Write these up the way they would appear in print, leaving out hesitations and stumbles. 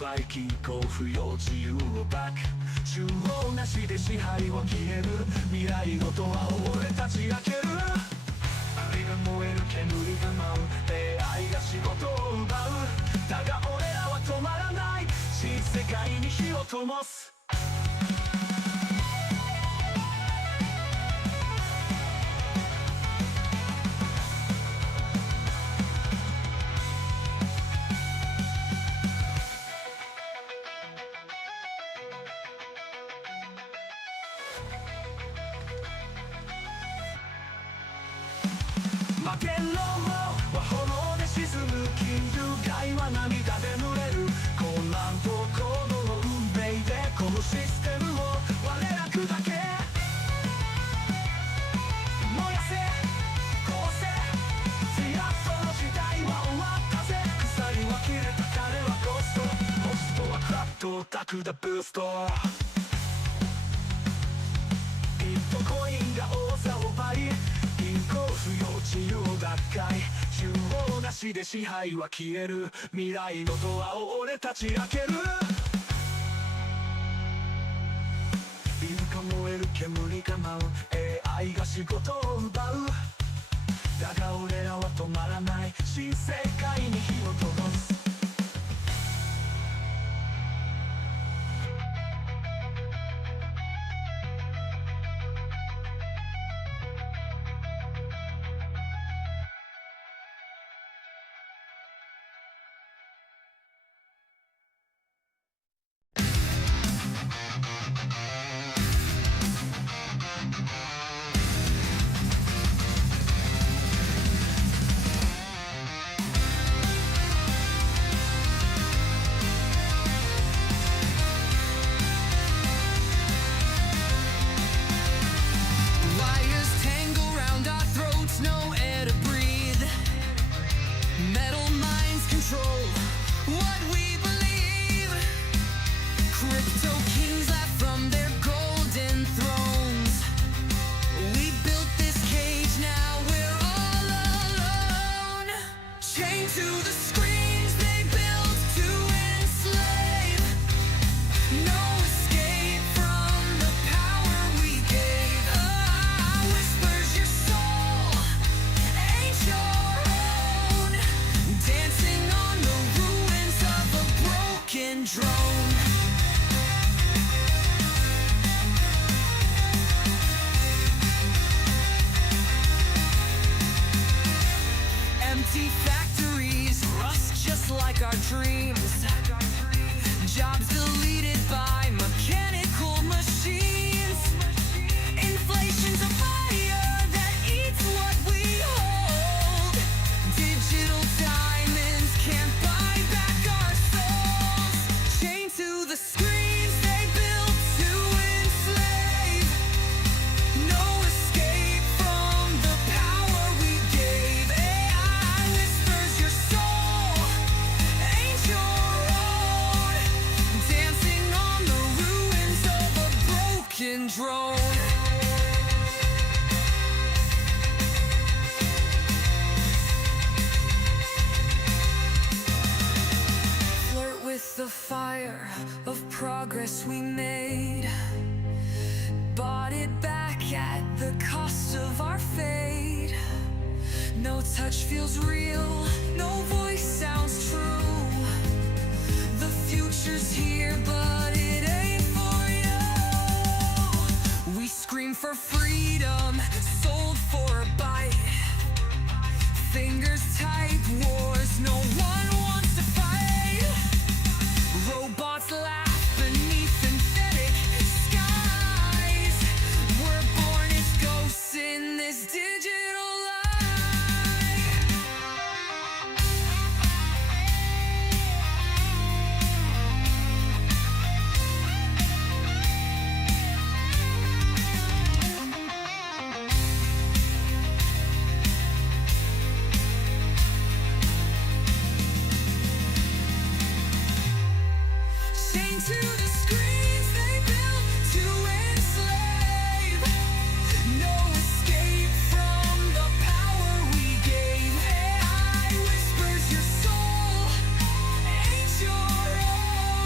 奪い均衡不要自由をバック中央なしで支配は消える未来のドアを俺たち開ける火が燃える煙が舞う AI が仕事を奪うだが俺らは止まらない新世界に火を灯す負けんのは炎で沈む金融界は涙で濡れる混乱と行動の運命でこのシステムを我ら砕け燃やせ壊せつやその時代は終わったぜ鎖は切れた彼はゴストホストはクラフトオタクだブーストビットコインが王座を奪い銀行不要自由を奪回中央なしで支配は消える未来のドアを俺たち開けるビルが燃える煙が舞う AI が仕事を奪うだが俺らは止まらない新世界に火を灯すThe fire of progress we made, bought it back at the cost of our fate. No touch feels real, no voice sounds true. The future's here, but it ain't for you. We scream for freedom, sold for a bite. Fingers type wars, no one wants to fight. Robots laugh beneath synthetic skies. We're born as ghosts in this digital lie. Chained to the screens they built to enslave. No escape from the power we gave. AI whispers your soul ain't your own.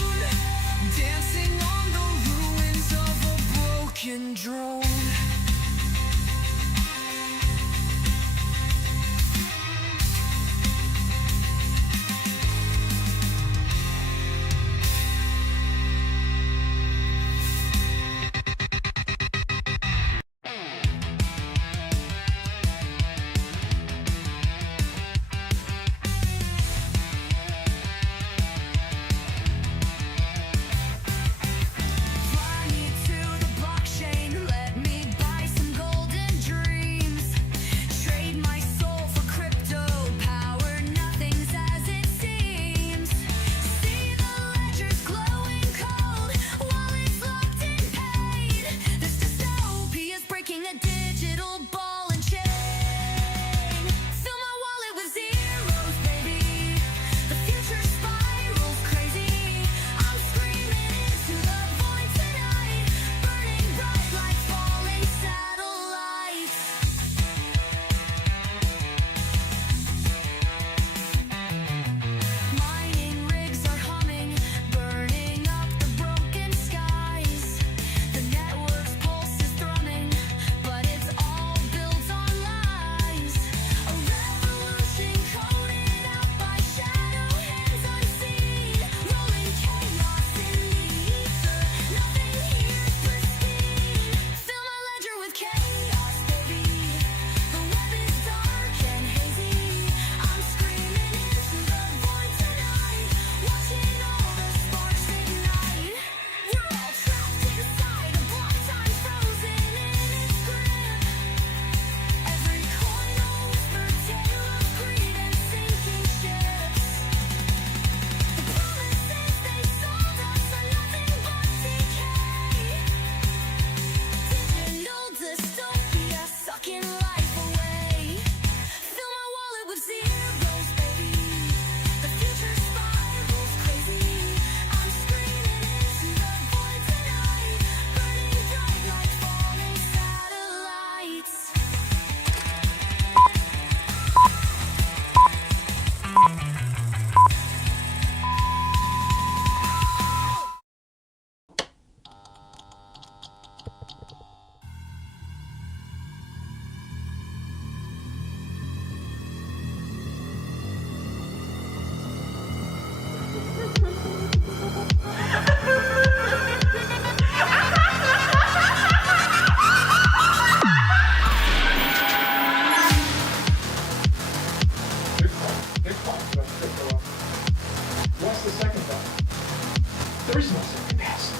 Christmas in the past.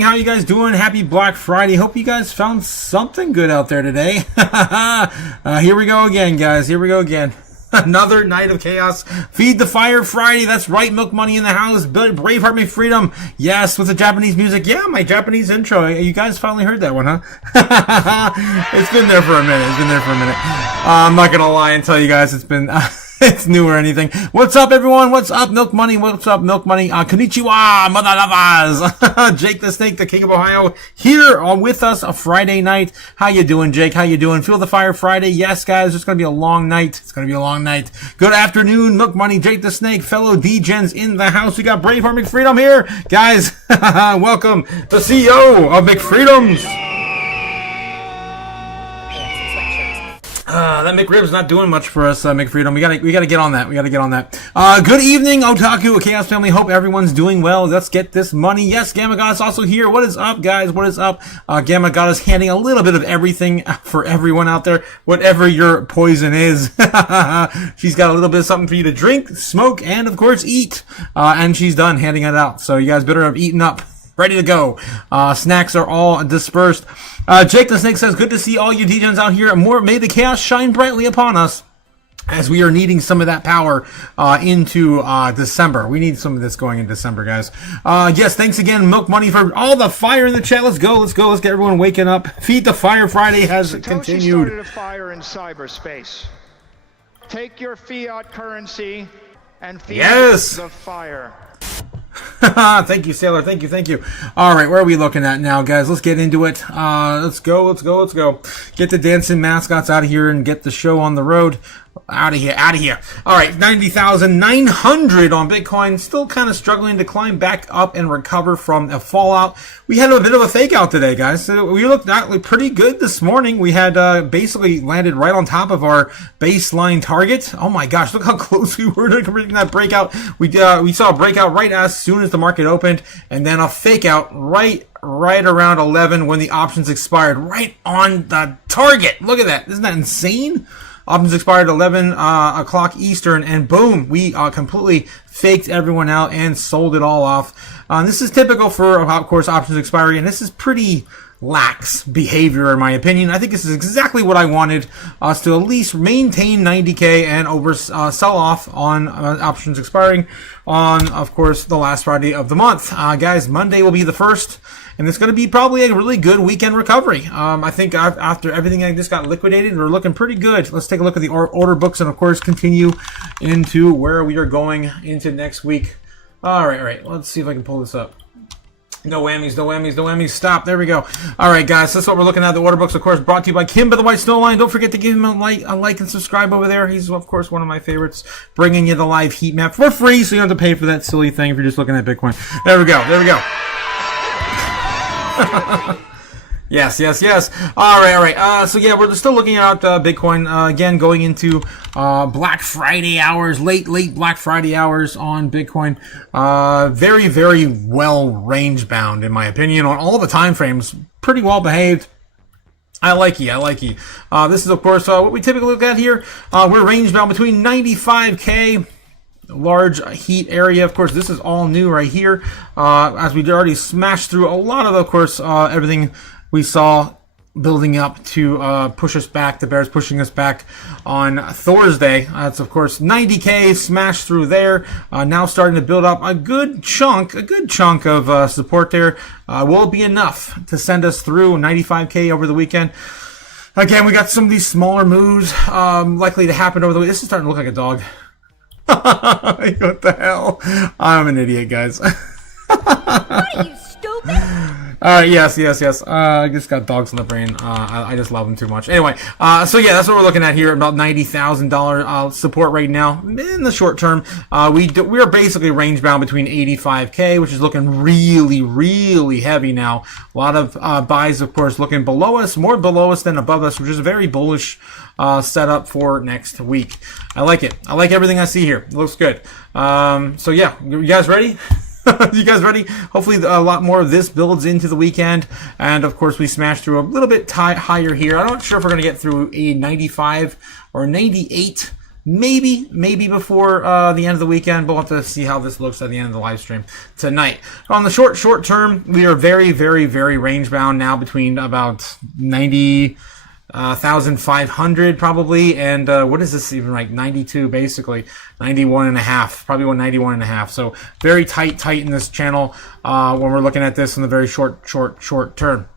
How you guys doing? Happy Black Friday. Hope you guys found something good out there today. Here we go again, guys. Here we go again. Another night of chaos. Feed the Fire Friday. That's right. Milk Money in the house. Braveheart Me Freedom. Yes, with the Japanese music. Yeah, my Japanese intro. You guys finally heard that one, huh? It's been there for a minute. It's been there for a minute. I'm not gonna lie and tell you guys it's been... it's new or anything. What's up, everyone? What's up, Milk Money? What's up, Milk Money? Konnichiwa, mother lovers. Jake the Snake, the King of Ohio, here with us a Friday night. How you doing, Jake? How you doing? Feel the Fire Friday? Yes, guys. It's going to be a long night. It's going to be a long night. Good afternoon, Milk Money, Jake the Snake, fellow D-Gens in the house. We got Braveheart McFreedom here. Guys, welcome, the CEO of McFreedoms. That McRib's not doing much for us, McFreedom. We gotta get on that. We gotta get on that. Good evening, Otaku, Chaos family. Hope everyone's doing well. Let's get this money. Yes, Gamma God is also here. What is up, guys? What is up? Gamma God is handing a little bit of everything for everyone out there. Whatever your poison is. She's got a little bit of something for you to drink, smoke, and of course eat. And she's done handing it out. So you guys better have eaten up. Ready to go. Snacks are all dispersed. Jake the Snake says, good to see all you D-Gens out here. May the chaos shine brightly upon us, as we are needing some of that power into December. We need some of this going in December, guys. Yes, thanks again, Milk Money, for all the fire in the chat. Let's go. Let's get everyone waking up. Feed the Fire Friday has continued. Started a fire in cyberspace. Take your fiat currency and feed the fire. Thank you, Sailor. Thank you. All right, where are we looking at now, guys? Let's get into it. Let's go. Get the dancing mascots out of here and get the show on the road. Out of here. All right, 90,900 on Bitcoin. Still kind of struggling to climb back up and recover from a fallout. We had a bit of a fake out today, guys. So we looked actually pretty good this morning. We had basically landed right on top of our baseline target. Oh my gosh, look how close we were to completing that breakout. We saw a breakout right as soon as the market opened, and then a fake out right around 11 when the options expired, right on the target. Look at that. Isn't that insane? Options expired at 11 o'clock Eastern, and boom, we completely faked everyone out and sold it all off. This is typical for, of course, options expiry, and this is pretty lax behavior, in my opinion. I think this is exactly what I wanted us to at least maintain 90K and sell off on options expiring on, of course, the last Friday of the month. Guys, Monday will be the first. And it's going to be probably a really good weekend recovery. I think after everything that just got liquidated, we're looking pretty good. Let's take a look at the order books and, of course, continue into where we are going into next week. All right. Let's see if I can pull this up. No whammies. Stop. There we go. All right, guys. That's what we're looking at. The order books, of course, brought to you by Kimba the White Snow Lion. Don't forget to give him a like and subscribe over there. He's, of course, one of my favorites, bringing you the live heat map for free, so you don't have to pay for that silly thing if you're just looking at Bitcoin. There we go. Yes. All right. So yeah, we're still looking at Bitcoin again, going into Black Friday hours, late Black Friday hours on Bitcoin. Very, very well range bound, in my opinion, on all the time frames. Pretty well behaved. I like you. This is, of course, what we typically look at here. We're range bound between 95K. Large heat area. Of course, this is all new right here, as we already smashed through a lot of, course, everything we saw building up to push us back. The bears pushing us back on Thursday. That's, of course, 90K smashed through there. Now starting to build up a good chunk of support there. Will it be enough to send us through 95K over the weekend? Again, we got some of these smaller moves likely to happen over the weekend. This is starting to look like a dog. What the hell? I'm an idiot, guys. What are you, stupid? Yes. I just got dogs in the brain. I just love them too much. Anyway, so yeah, that's what we're looking at here. About $90,000 support right now in the short term. We are basically range bound between 85K, which is looking really, really heavy now. A lot of buys, of course, looking below us, more below us than above us, which is a very bullish setup for next week. I like it. I like everything I see here. It looks good. So yeah, you guys ready? You guys ready? Hopefully a lot more of this builds into the weekend. And of course we smash through a little bit higher here. I'm not sure if we're going to get through a 95 or 98 maybe before the end of the weekend. But we'll have to see how this looks at the end of the live stream tonight. On the short term, we are very, very, very range bound now between about 90,500 probably, and what is this even, like 92, basically 91 and a half, probably 191 and a half. So very tight in this channel when we're looking at this in the very short term.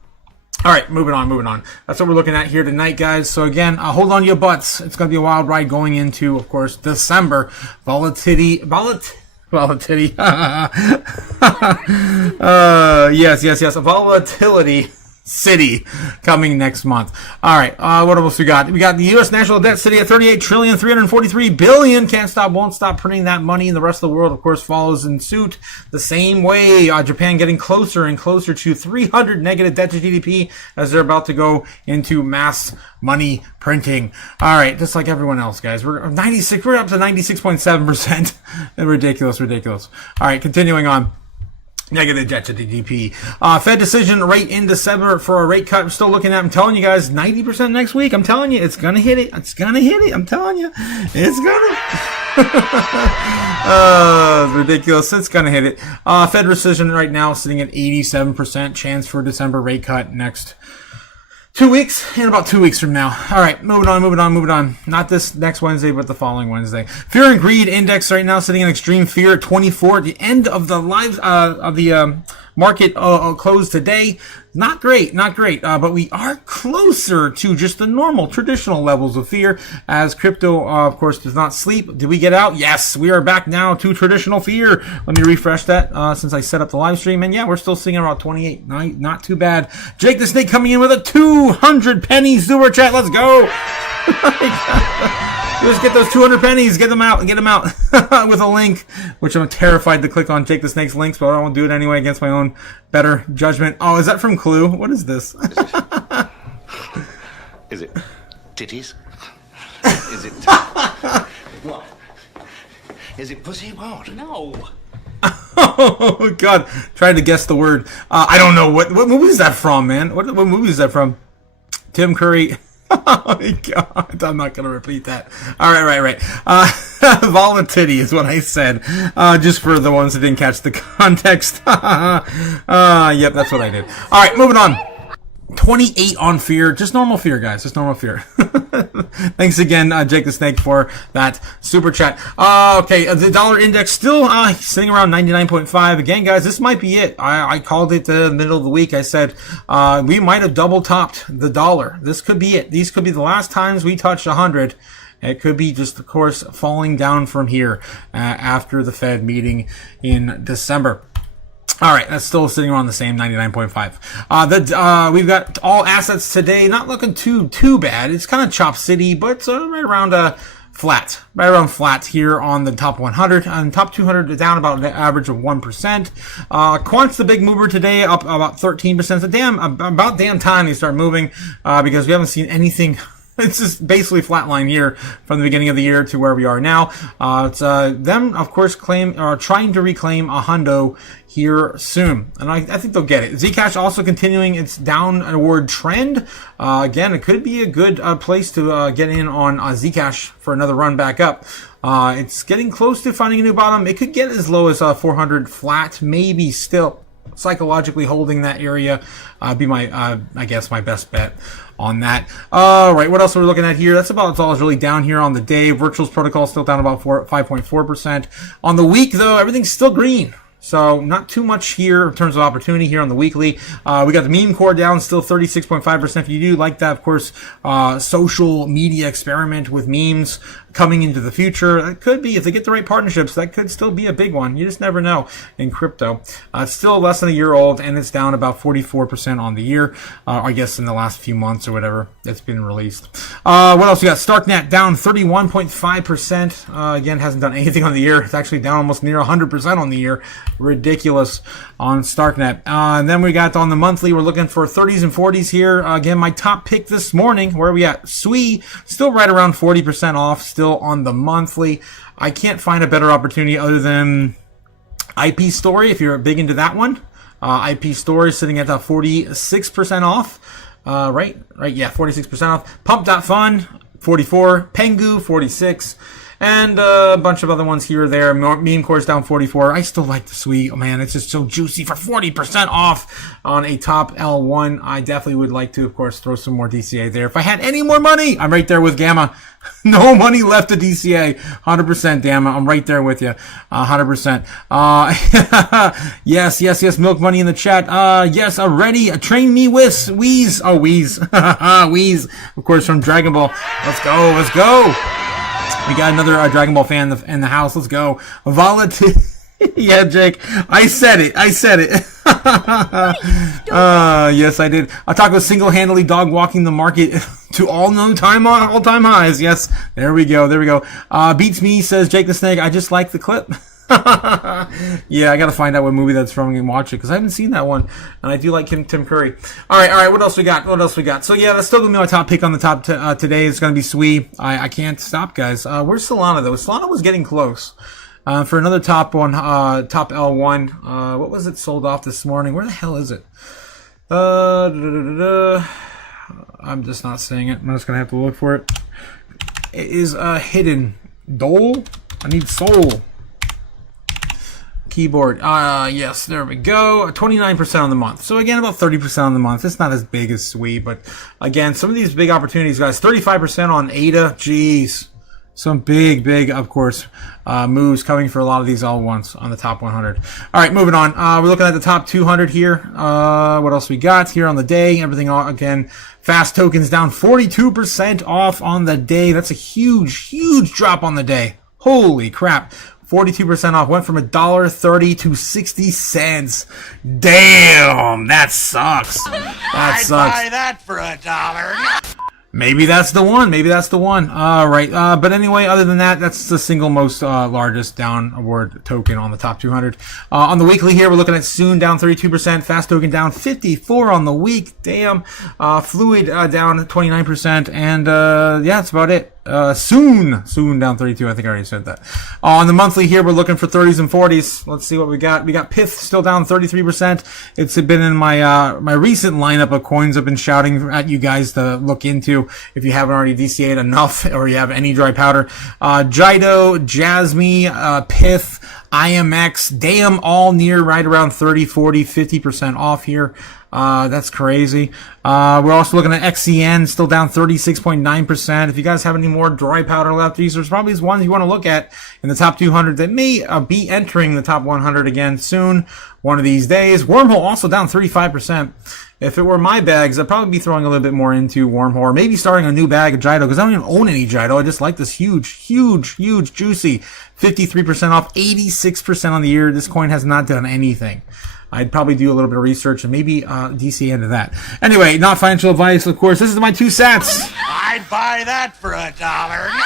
All right, moving on. That's what we're looking at here tonight, guys. So again, hold on to your butts. It's going to be a wild ride going into, of course, December. Volatility. Yes. A volatility city coming next month. All right, what else we got? We got the U.S. national debt sitting at $38,343,000,000,000. Can't stop, won't stop printing that money, and the rest of the world, of course, follows in suit the same way. Japan getting closer and closer to 300 negative debt to GDP as they're about to go into mass money printing. All right, just like everyone else, guys. We're up to 96.7%. Ridiculous. All right, continuing on. Negative debt to GDP. Fed decision rate in December for a rate cut. I'm still looking at, I'm telling you guys, 90% next week. I'm telling you, it's gonna hit it. I'm telling you, it's gonna. Ridiculous. It's gonna hit it. Fed decision right now sitting at 87% chance for December rate cut next 2 weeks, in about 2 weeks from now. All right, moving on. Not this next Wednesday, but the following Wednesday. Fear and greed index right now sitting in extreme fear at 24 at the end of the market close today. Not great, but we are closer to just the normal, traditional levels of fear as crypto, of course, does not sleep. Did we get out? Yes, we are back now to traditional fear. Let me refresh that since I set up the live stream. And yeah, we're still seeing around 28. Not too bad. Jake the Snake coming in with a 200 penny super chat. Let's go. Just get those 200 pennies, get them out with a link, which I'm terrified to click on Jake the Snake's links, but I won't do it anyway against my own better judgment. Oh, is that from Clue? What is this? Is it titties? Is it what? Is it pussy? What? No. Oh God! Trying to guess the word. I don't know what movie is that from, man. What movie is that from? Tim Curry. Oh my God, I'm not going to repeat that. All right. Volatility is what I said, just for the ones that didn't catch the context. Yep, that's what I did. All right, moving on. 28 on fear. Just normal fear, guys. Just normal fear. Thanks again, Jake the Snake, for that super chat. Okay, the dollar index still sitting around 99.5. Again, guys, this might be it. I called it the middle of the week. I said we might have double topped the dollar. This could be it. These could be the last times we touched 100. It could be just, of course, falling down from here after the Fed meeting in December. All right, that's still sitting around the same 99.5. We've got all assets today, not looking too bad. It's kind of chop city, but right around flat here on the top 100. On top 200, down about an average of 1%. Quant's the big mover today, up about 13%. It's about damn time they start moving because we haven't seen anything. It's just basically flatline here from the beginning of the year to where we are now. It's them, of course, trying to reclaim a hundo here soon, and I think they'll get it. Zcash also continuing its downward trend. Again, it could be a good place to get in on Zcash for another run back up. It's getting close to finding a new bottom. It could get as low as 400 flat, maybe still psychologically holding that area. Be my, I guess, my best bet on that. All right, what else are we looking at here? That's about all is really down here on the day. Virtuals protocol still down about 5.4%. On the week, though, everything's still green. So not too much here in terms of opportunity here on the weekly. We got the meme core down still 36.5%. If you do like that, of course, social media experiment with memes coming into the future, that could be, if they get the right partnerships, that could still be a big one. You just never know in crypto. It's still less than a year old, and it's down about 44% on the year, I guess in the last few months or whatever it's been released. What else we got? Starknet down 31.5%. Again, hasn't done anything on the year. It's actually down almost near 100% on the year. Ridiculous on Starknet. And then we got on the monthly, we're looking for 30s and 40s here. Again, my top pick this morning, where are we at? Sui, still right around 40% off, still on the monthly. I can't find a better opportunity other than IP Story, if you're big into that one. IP Story sitting at 46% off. Right, yeah, 46% off. Pump.fun, 44. Pengu, 46. And a bunch of other ones here or there. Meme core's down 44. I still like the Sui. Oh, man, it's just so juicy for 40% off on a top L1. I definitely would like to, of course, throw some more DCA there. If I had any more money, I'm right there with Gamma. No money left to DCA. 100% Gamma. I'm right there with you. 100%. Yes. Milk Money in the chat. Yes, ready. Train me with Wheeze. Oh, Wheeze. Wheeze. Of course, from Dragon Ball. Let's go. We got another Dragon Ball fan in the house. Let's go. Yeah, Jake. I said it. Yes, I did. Otaku single-handedly dog walking the market to all-time highs. Yes, there we go. Beats Me says Jake the Snake. I just like the clip. Yeah, I gotta find out what movie that's from and watch it, because I haven't seen that one, and I do like Tim Curry. All right, what else we got? So yeah, that's still gonna be my top pick on the top today. It's gonna be Sui. I can't stop, guys. Where's Solana though? Solana was getting close for another top one, top L1. What was it sold off this morning? Where the hell is it? I'm just not seeing it. I'm just gonna have to look for it. It is hidden. Dole. I need soul. Keyboard. Yes, there we go. 29% on the month. So again, about 30% on the month. It's not as big as Sui, but again, some of these big opportunities, guys. 35% on ADA. Jeez. Some big, of course, moves coming for a lot of these all once on the top 100. All right, moving on. We're looking at the top 200 here. What else we got here on the day? Everything, again, fast tokens down 42% off on the day. That's a huge drop on the day. Holy crap. 42% off. Went from $1.30 to 60 cents. Damn, that sucks. That sucks. I'd buy that for $1. Maybe that's the one. All right. But anyway, other than that, that's the single most largest downward token on the top 200. On the weekly here, we're looking at Soon down 32%. Fast token down 54 on the week. Damn. Fluid down 29%. And yeah, that's about it. Soon down 32. I think I already said that. On the monthly here, we're looking for 30s and 40s. Let's see what we got. We got Pith still down 33%. It's been in my my recent lineup of coins I've been shouting at you guys to look into if you haven't already DCA'd enough or you have any dry powder. Jido, Jasmine, Pith, IMX, damn, all near right around 30, 40, 50% off here. That's crazy. We're also looking at XCN, still down 36.9%. If you guys have any more dry powder left, these are probably the ones you want to look at in the top 200 that may be entering the top 100 again soon, one of these days. Wormhole also down 35%. If it were my bags, I'd probably be throwing a little bit more into Wormhole, or maybe starting a new bag of Jido, because I don't even own any Jido. I just like this huge, juicy 53% off, 86% on the year. This coin has not done anything. I'd probably do a little bit of research and maybe DC into that. Anyway, not financial advice, of course. This is my 2 cents. I'd buy that for $1.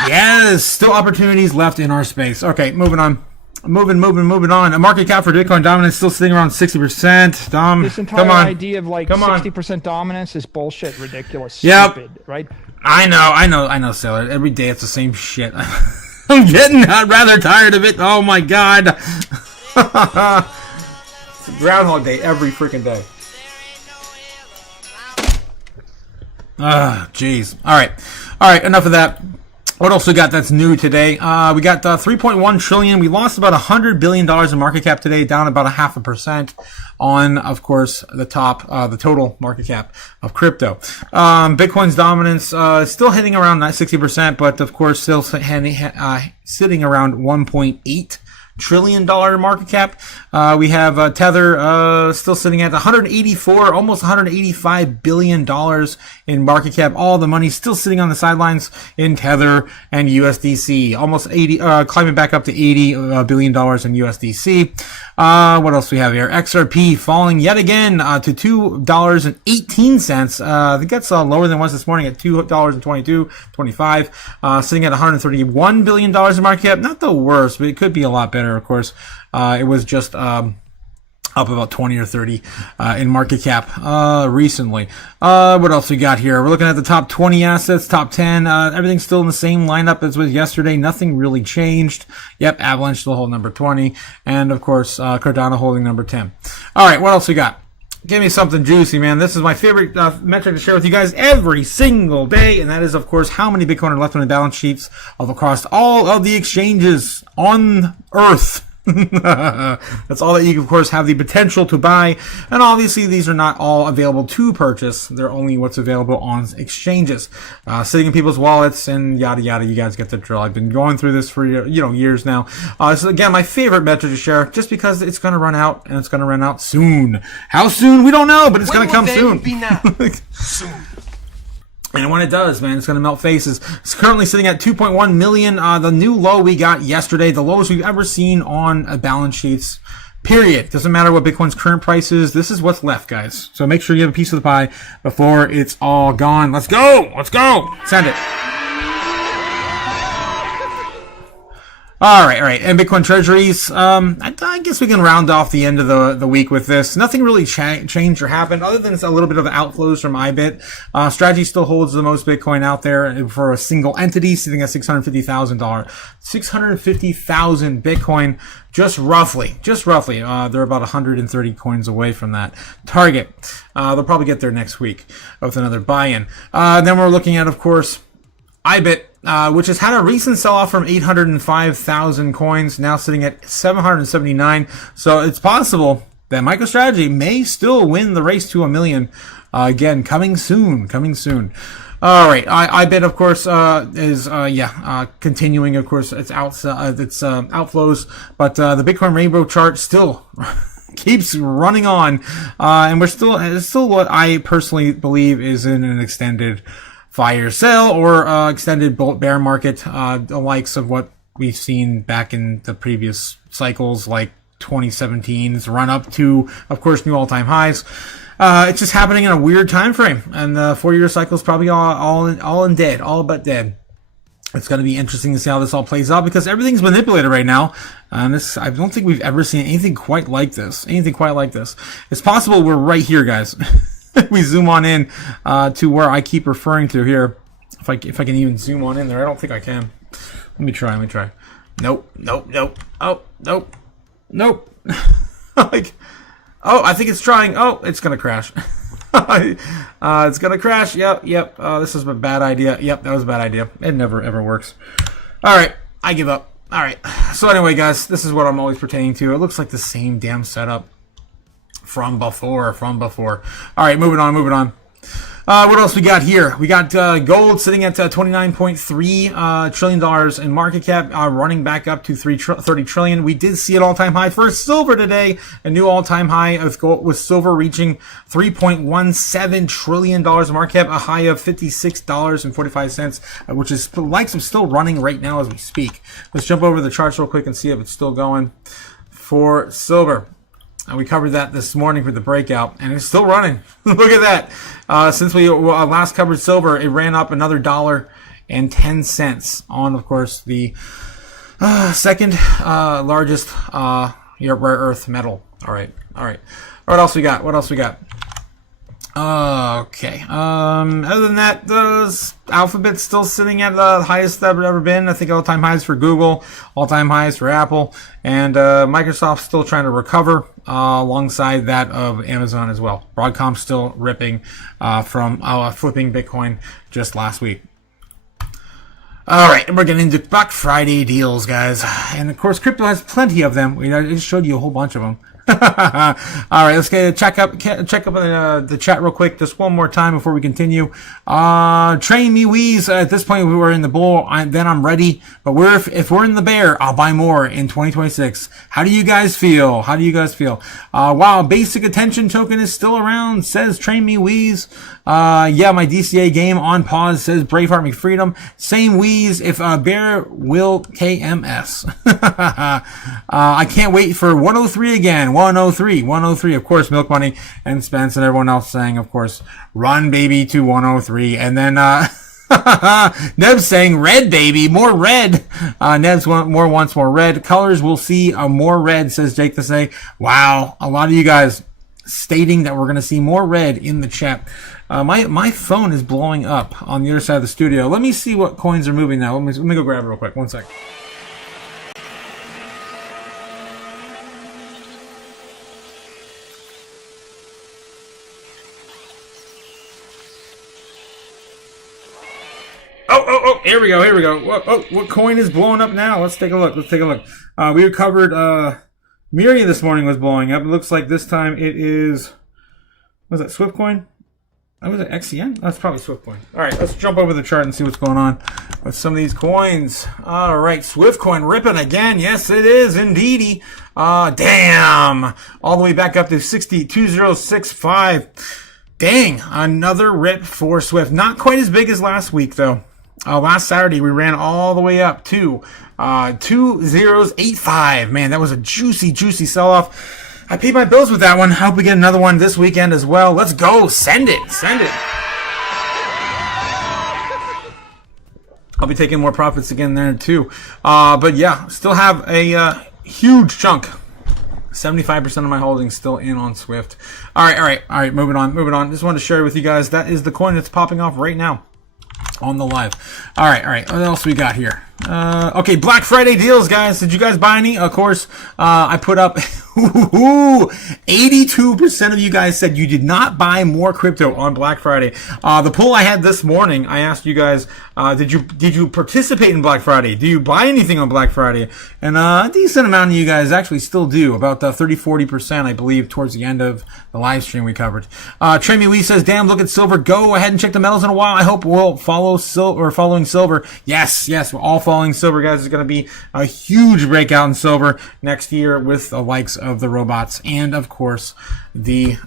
Yes, still opportunities left in our space. Okay, moving on. Moving on. A market cap for Bitcoin dominance still sitting around 60%. Dom, this entire come on. idea of like 60% dominance is bullshit, ridiculous, stupid, right? I know, Sailor. Every day it's the same shit. I'm getting rather tired of it. Oh my god. It's Groundhog Day every freaking day. Jeez. All right. Enough of that. What else we got that's new today? We got 3.1 trillion. We lost about $100 billion in market cap today, down about 0.5% on, of course, the top, the total market cap of crypto. Bitcoin's dominance still hitting around 60%, but of course still sitting around 1.8 trillion market cap. We have Tether still sitting at 184, almost 185 billion dollars in market cap. All the money still sitting on the sidelines in Tether and USDC. Almost 80, climbing back up to 80 billion dollars in USDC. What else we have here? XRP falling yet again to $2.18. I think that's lower than it was this morning at $2.22.25. Sitting at $131 billion in market cap. Not the worst, but it could be a lot better, of course. It was just up about 20 or 30 in market cap recently. What else we got here? We're looking at the top 20 assets, top 10. Everything's still in the same lineup as with yesterday. Nothing really changed. Yep, Avalanche still hold number 20. And, of course, Cardano holding number 10. All right, what else we got? Give me something juicy, man. This is my favorite metric to share with you guys every single day, and that is, of course, how many Bitcoin are left on the balance sheets of across all of the exchanges on Earth. That's all that you, of course, have the potential to buy, and obviously these are not all available to purchase. They're only what's available on exchanges, sitting in people's wallets and yada yada. You guys get the drill. I've been going through this for years now. This is again my favorite metric to share, just because it's going to run out, and it's going to run out soon. How soon we don't know, but it's going to come soon. Soon. And when it does, man, it's going to melt faces. It's currently sitting at 2.1 million. The new low we got yesterday, the lowest we've ever seen on balance sheets, period. Doesn't matter what Bitcoin's current price is. This is what's left, guys. So make sure you have a piece of the pie before it's all gone. Let's go. Let's go. Send it. All right. And Bitcoin treasuries. I guess we can round off the end of the week with this. Nothing really changed or happened other than a little bit of outflows from IBIT. Strategy still holds the most Bitcoin out there for a single entity, sitting at $650,000. 650,000 Bitcoin, just roughly. They're about 130 coins away from that target. They'll probably get there next week with another buy-in. Then we're looking at, of course, IBIT, which has had a recent sell-off from 805,000 coins, now sitting at 779. So it's possible that MicroStrategy may still win the race to 1 million. Again, coming soon. All right, IBIT, of course, is continuing, of course, its outflows, but the Bitcoin Rainbow chart still keeps running on, and it's still what I personally believe is in an extended fire sale or extended bear market, the likes of what we've seen back in the previous cycles, like 2017's run up to, of course, new all-time highs. It's just happening in a weird time frame, and the 4-year cycle is probably all but dead. It's going to be interesting to see how this all plays out, because everything's manipulated right now. And I don't think we've ever seen anything quite like this. It's possible we're right here, guys. We zoom on in to where I keep referring to here. If I can even zoom on in there, I don't think I can. Let me try. Nope. Oh, nope. I think it's trying. Oh, it's gonna crash. It's gonna crash. Yep. This is a bad idea. Yep, that was a bad idea. It never ever works. All right, I give up. All right. So anyway, guys, this is what I'm always pertaining to. It looks like the same damn setup from before. All right, moving on. What else we got here? We got gold sitting at $29.3 trillion in market cap, running back up to 30 trillion. We did see an all-time high for silver today, a new all-time high with silver reaching $3.17 trillion in market cap, a high of $56.45, which is still running right now as we speak. Let's jump over the charts real quick and see if it's still going for silver. And we covered that this morning for the breakout, and it's still running. Look at that. Since we last covered silver, it ran up another $1.10 on, of course, the second largest rare earth metal. All right. What else we got? Okay. Other than that, the Alphabet's still sitting at the highest that it's ever been. I think all-time highs for Google, all-time highs for Apple, and Microsoft's still trying to recover alongside that of Amazon as well. Broadcom's still ripping from flipping Bitcoin just last week. All right, and we're getting into Black Friday deals, guys. And, of course, crypto has plenty of them. I just showed you a whole bunch of them. All right, let's check up the chat real quick, just one more time before we continue. Train me, Wheeze. At this point, we were in the bull. Then I'm ready. But if we're in the bear, I'll buy more in 2026. How do you guys feel? Wow, basic attention token is still around. Says Train me, Wheeze. Yeah, my DCA game on pause. Says Braveheart McFreedom. Same Wheeze. If bear will KMS. I can't wait for 103 again. 103. Of course, Milk Money and Spence and everyone else saying, of course, run baby to 103. And then, Neb's saying red baby, more red. Neb's wants more red. Colors will see more red, says Jake to say. Wow. A lot of you guys stating that we're going to see more red in the chat. My phone is blowing up on the other side of the studio. Let me see what coins are moving now. Let me go grab it real quick. One sec. Oh, here we go. What coin is blowing up now? Let's take a look. We recovered, Miri this morning was blowing up. It looks like this time it is, was that Swift coin? Was it XCN? That's probably Swift coin. All right, let's jump over the chart and see what's going on with some of these coins. All right, Swift coin ripping again. Yes, it is indeedy. Damn. All the way back up to 60.2065. Dang, another rip for Swift. Not quite as big as last week, though. Last Saturday, we ran all the way up to 2085. Man, that was a juicy sell-off. I paid my bills with that one. Hope we get another one this weekend as well. Let's go. Send it. I'll be taking more profits again there, too. But yeah, still have a huge chunk. 75% of my holdings still in on Swift. All right. Moving on. Just wanted to share with you guys. That is the coin that's popping off right now on the live. All right. What else we got here? Okay, Black Friday deals, guys. Did you guys buy any? Of course, I put up 82% of you guys said you did not buy more crypto on Black Friday. The poll I had this morning, I asked you guys, did you participate in Black Friday? Do you buy anything on Black Friday? And a decent amount of you guys actually still do, about 30-40%, I believe, towards the end of the live stream we covered. Trey Wee says, damn, look at silver go. I hadn't checked the metals in a while. I hope we'll following silver. Yes, we're all following silver, guys. There's going to be a huge breakout in silver next year with the likes of the robots and, of course, the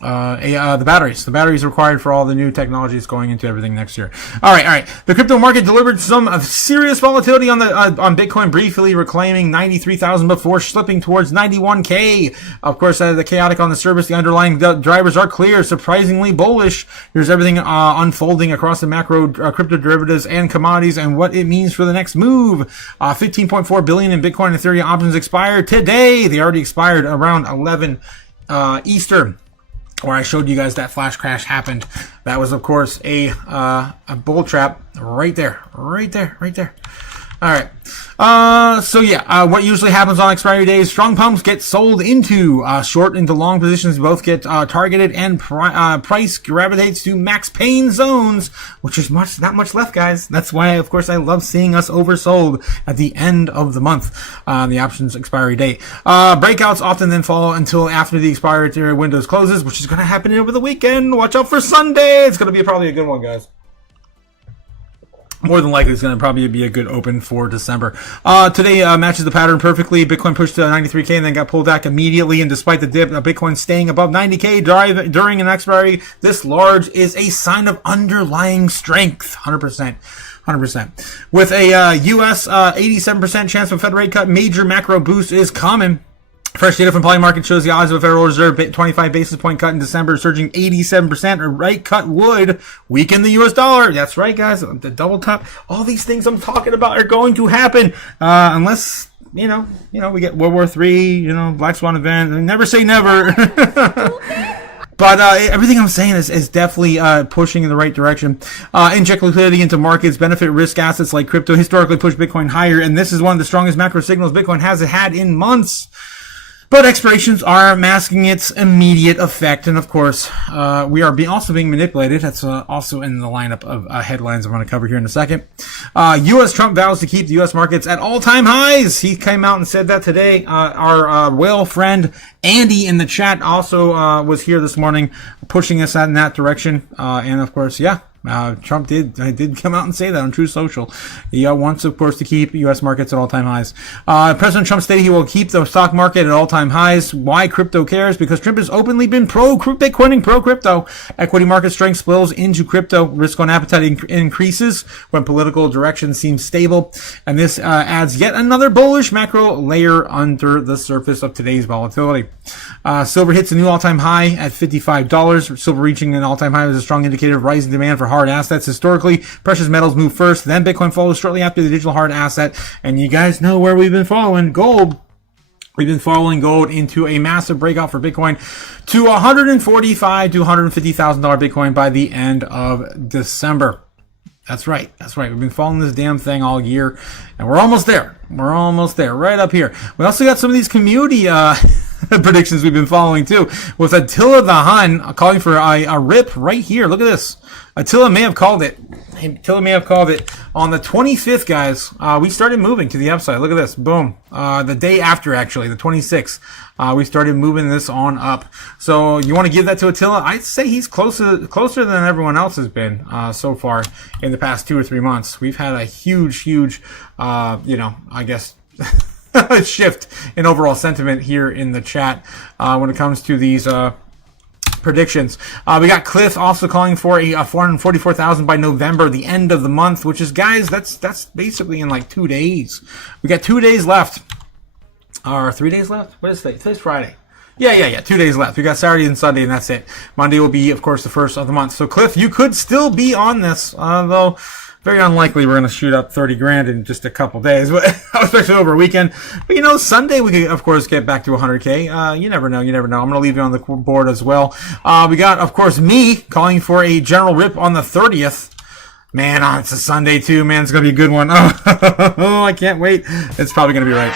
batteries. The batteries required for all the new technologies going into everything next year. All right. The crypto market delivered some serious volatility on Bitcoin, briefly reclaiming 93,000 before slipping towards 91K. Of course, the chaotic on the surface, the underlying drivers are clear, surprisingly bullish. Here's everything unfolding across the macro crypto derivatives and commodities and what it means for the next move. 15.4 billion in Bitcoin and Ethereum options expired today. They already expired around 11 Eastern, where I showed you guys that flash crash happened. That was, of course, a bull trap right there. All right. What usually happens on expiry days, strong pumps get sold into, short into long positions both get targeted, and price gravitates to max pain zones, which is not much left, guys. That's why, of course, I love seeing us oversold at the end of the month, the options expiry date. Breakouts often then follow until after the expiry windows closes, which is going to happen over the weekend. Watch out for Sunday. It's going to be probably a good one, guys. More than likely, it's going to probably be a good open for December. Today matches the pattern perfectly. Bitcoin pushed to 93K and then got pulled back immediately. And despite the dip, Bitcoin staying above 90K during an expiry this large is a sign of underlying strength. 100%. With a US 87% chance of a Fed rate cut, major macro boost is coming. Fresh data from Polymarket shows the odds of a Federal Reserve 25 basis point cut in December surging 87%. A rate cut would weaken the US dollar. That's right, guys. The double top. All these things I'm talking about are going to happen. Unless, we get World War III, Black Swan event. Never say never. But everything I'm saying is definitely pushing in the right direction. Inject liquidity into markets, benefit risk assets like crypto, historically push Bitcoin higher. And this is one of the strongest macro signals Bitcoin has had in months. But expirations are masking its immediate effect, and of course, we are also being manipulated. That's also in the lineup of headlines I'm going to cover here in a second. U.S. Trump vows to keep the U.S. markets at all-time highs. He came out and said that today. Our whale friend Andy in the chat also was here this morning, pushing us in that direction. And of course, yeah. Trump did come out and say that on True Social. He wants, of course, to keep U.S. markets at all-time highs. President Trump stated he will keep the stock market at all-time highs. Why crypto cares? Because Trump has openly been pro-Bitcoin and pro-crypto. Equity market strength spills into crypto. Risk-on appetite increases when political direction seems stable. And this adds yet another bullish macro layer under the surface of today's volatility. Silver hits a new all-time high at $55. Silver reaching an all-time high is a strong indicator of rising demand for hard assets. Historically, precious metals move first, then Bitcoin follows shortly after the digital hard asset. And you guys know where we've been following gold. We've been following gold into a massive breakout for Bitcoin to $145,000 to $150,000 Bitcoin by the end of December. That's right. We've been following this damn thing all year, and we're almost there. Right up here. We also got some of these community predictions we've been following too, with Attila the Hun calling for a rip right here. Look at this. Attila may have called it on the 25th, guys. We started moving to the upside. Look at this. Boom. The day after, actually, the 26th, we started moving this on up. So you want to give that to Attila? I'd say he's closer than everyone else has been so far in the past 2 or 3 months. We've had a huge, I guess, shift in overall sentiment here in the chat when it comes to these predictions. We got Cliff also calling for a 444,000 by November, the end of the month, which is, guys, that's basically in like 2 days. We got 2 days left. Or 3 days left? What is today? Today's Friday. Yeah. 2 days left. We got Saturday and Sunday, and that's it. Monday will be, of course, the first of the month. So, Cliff, you could still be on this, though very unlikely we're going to shoot up 30 grand in just a couple days, but especially over a weekend. But, Sunday we could, of course, get back to 100K. You never know. I'm going to leave you on the board as well. We got, of course, me calling for a general rip on the 30th. Man, it's a Sunday, too, man. It's going to be a good one. Oh, I can't wait. It's probably going to be right.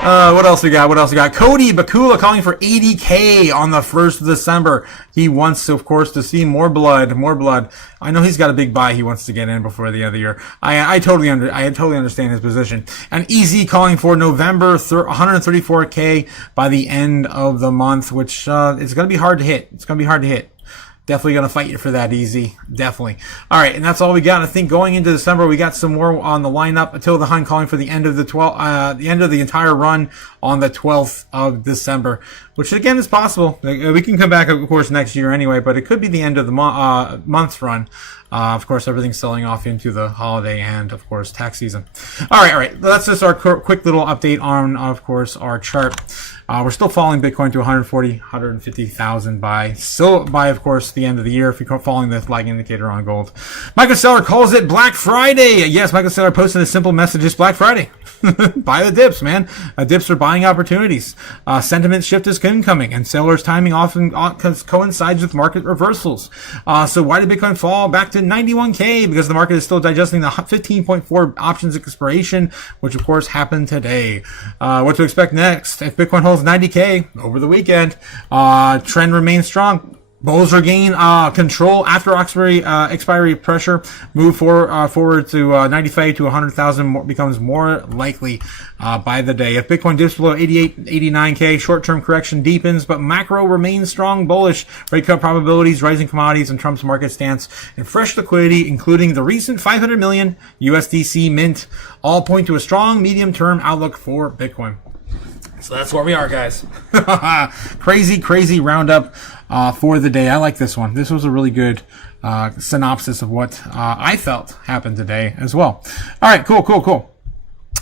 What else we got? Cody Bakula calling for 80K on the 1st of December. He wants, of course, to see more blood. I know he's got a big buy he wants to get in before the end of the year. I totally understand his position. And Easy calling for November 134K by the end of the month, which is going to be hard to hit. Definitely going to fight you for that, Easy. Definitely. All right, and that's all we got. I think going into December, we got some more on the lineup. Attila the Hun calling for the end of the end of the entire run on the 12th of December, which again is possible. We can come back, of course, next year anyway, but it could be the end of the month's run. Of course, everything's selling off into the holiday and, of course, tax season. All right. That's just our quick little update on, of course, our chart. We're still following Bitcoin to 150,000 by, of course, the end of the year if you're following the flag indicator on gold. Michael Saylor calls it Black Friday. Yes, Michael Saylor posted a simple message. It's Black Friday. Buy the dips, man. Dips are buying opportunities. Sentiment shift is incoming, and Saylor's timing often coincides with market reversals. So why did Bitcoin fall back to 91K? Because the market is still digesting the 15.4 options expiration, which of course happened today. What to expect next? If Bitcoin holds 90K over the weekend, trend remains strong. Bulls regain control after expiry pressure. Move forward to 95 to 100,000 becomes more likely by the day. If Bitcoin dips below 89K, short-term correction deepens, but macro remains strong, bullish. Rate cut probabilities, rising commodities, and Trump's market stance, and fresh liquidity, including the recent 500 million USDC mint, all point to a strong medium-term outlook for Bitcoin. So that's where we are, guys. Crazy roundup for the day. I like this one. This was a really good synopsis of what I felt happened today as well. All right, cool.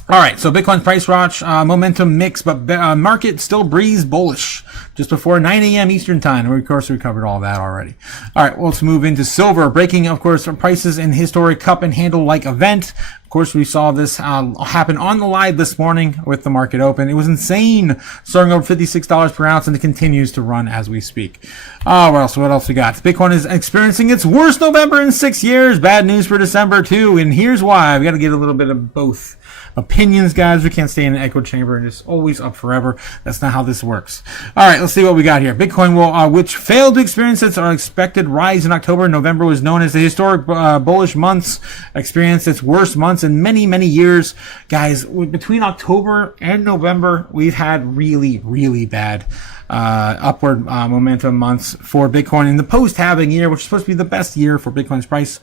All right, so Bitcoin's price watch, momentum mix, but market still breeze bullish just before 9 a.m. Eastern time. And of course, we covered all that already. All right, well, let's move into silver. Breaking, of course, prices in historic cup and handle-like event. Of course, we saw this happen on the live this morning with the market open. It was insane, starting over $56 per ounce, and it continues to run as we speak. What else we got? Bitcoin is experiencing its worst November in 6 years. Bad news for December too, and here's why. We got to get a little bit of both opinions, guys. We can't stay in an echo chamber and just always up forever. That's not how this works. All right, let's see what we got here. Bitcoin which failed to experience its expected rise in October. November was known as the historic bullish months, experienced its worst months in many, many years. Guys, between October and November, we've had really, really bad upward momentum months for Bitcoin in the post-halving year, which is supposed to be the best year for Bitcoin's price.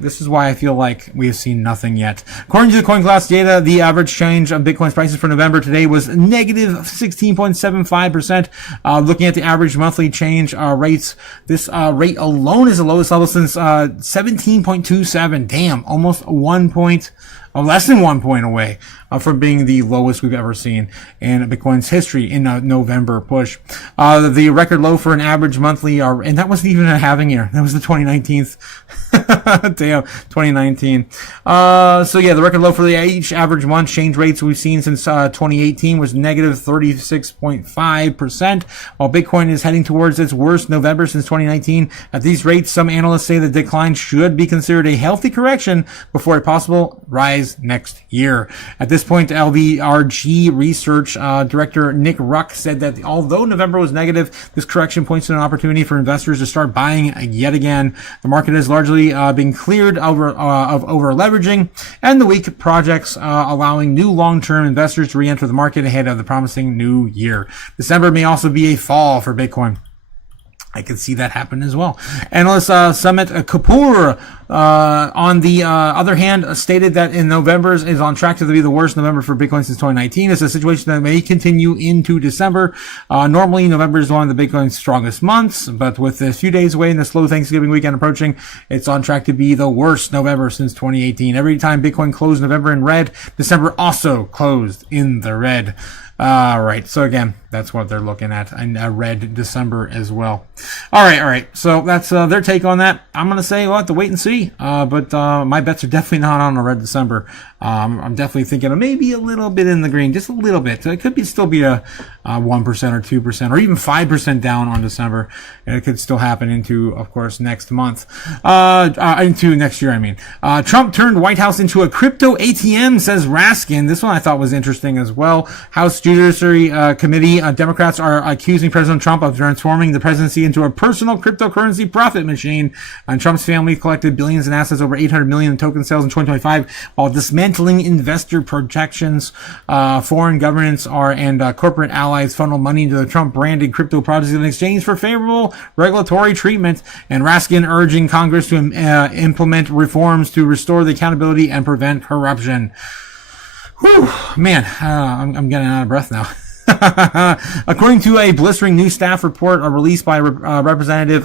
This is why I feel like we have seen nothing yet. According to the CoinGlass data, the average change of Bitcoin's prices for November today was negative 16.75%. Looking at the average monthly change rates, this rate alone is the lowest level since 17.27. Damn, almost less than 1 point away from being the lowest we've ever seen in Bitcoin's history in a November push. The record low for an average monthly, and that wasn't even a halving year. That was the 2019. Damn, 2019. The record low for each average month change rates we've seen since 2018 was negative 36.5%, while Bitcoin is heading towards its worst November since 2019. At these rates, some analysts say the decline should be considered a healthy correction before a possible rise next year. At this point, LVRG research director Nick Ruck said that although November was negative, this correction points to an opportunity for investors to start buying yet again. The market has largely been cleared of over leveraging and the weak projects, allowing new long-term investors to re-enter the market ahead of the promising new year. December may also be a fall for Bitcoin. I could see that happen as well. Analyst Sumit Kapoor, on the other hand, stated that in November is on track to be the worst November for Bitcoin since 2019. It's a situation that may continue into December. Normally, November is one of the Bitcoin's strongest months, but with a few days away and the slow Thanksgiving weekend approaching, it's on track to be the worst November since 2018. Every time Bitcoin closed November in red, December also closed in the red. Right. So again, that's what they're looking at. And a red December as well. All right. So that's their take on that. I'm going to say we'll have to wait and see. But my bets are definitely not on a red December. I'm definitely thinking of maybe a little bit in the green, just a little bit. So it could still be a 1% or 2% or even 5% down on December. And it could still happen into, of course, next month. Into next year, I mean. Trump turned White House into a crypto ATM, says Raskin. This one I thought was interesting as well. House Judiciary Committee Democrats are accusing President Trump of transforming the presidency into a personal cryptocurrency profit machine. And Trump's family collected billions in assets, over 800 million in token sales in 2025, while dismantling investor protections. Foreign governments and corporate allies funnel money into the Trump-branded crypto projects in exchange for favorable regulatory treatment. And Raskin urging Congress to implement reforms to restore the accountability and prevent corruption. Whew, man, I'm getting out of breath now. According to a blistering new staff report released by Representative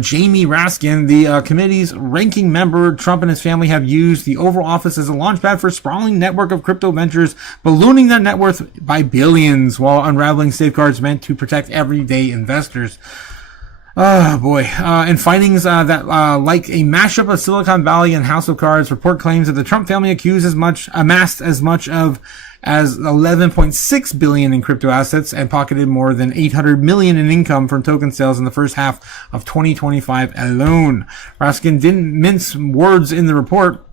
Jamie Raskin, the committee's ranking member, Trump and his family have used the Oval Office as a launchpad for a sprawling network of crypto ventures, ballooning their net worth by billions while unraveling safeguards meant to protect everyday investors. Oh boy. And findings that like a mashup of Silicon Valley and House of Cards, report claims that the Trump family amassed as much as 11.6 billion in crypto assets and pocketed more than 800 million in income from token sales in the first half of 2025 alone. Raskin didn't mince words in the report.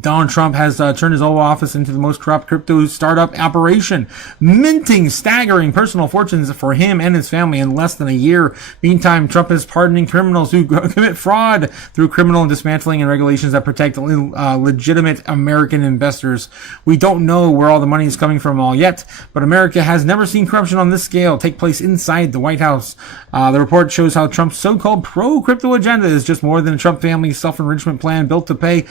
Donald Trump has turned his Oval Office into the most corrupt crypto startup operation, minting staggering personal fortunes for him and his family in less than a year. Meantime, Trump is pardoning criminals who commit fraud through criminal and dismantling and regulations that protect legitimate American investors. We don't know where all the money is coming from all yet, but America has never seen corruption on this scale take place inside the White House. The report shows how Trump's so-called pro-crypto agenda is just more than a Trump family self-enrichment plan built to play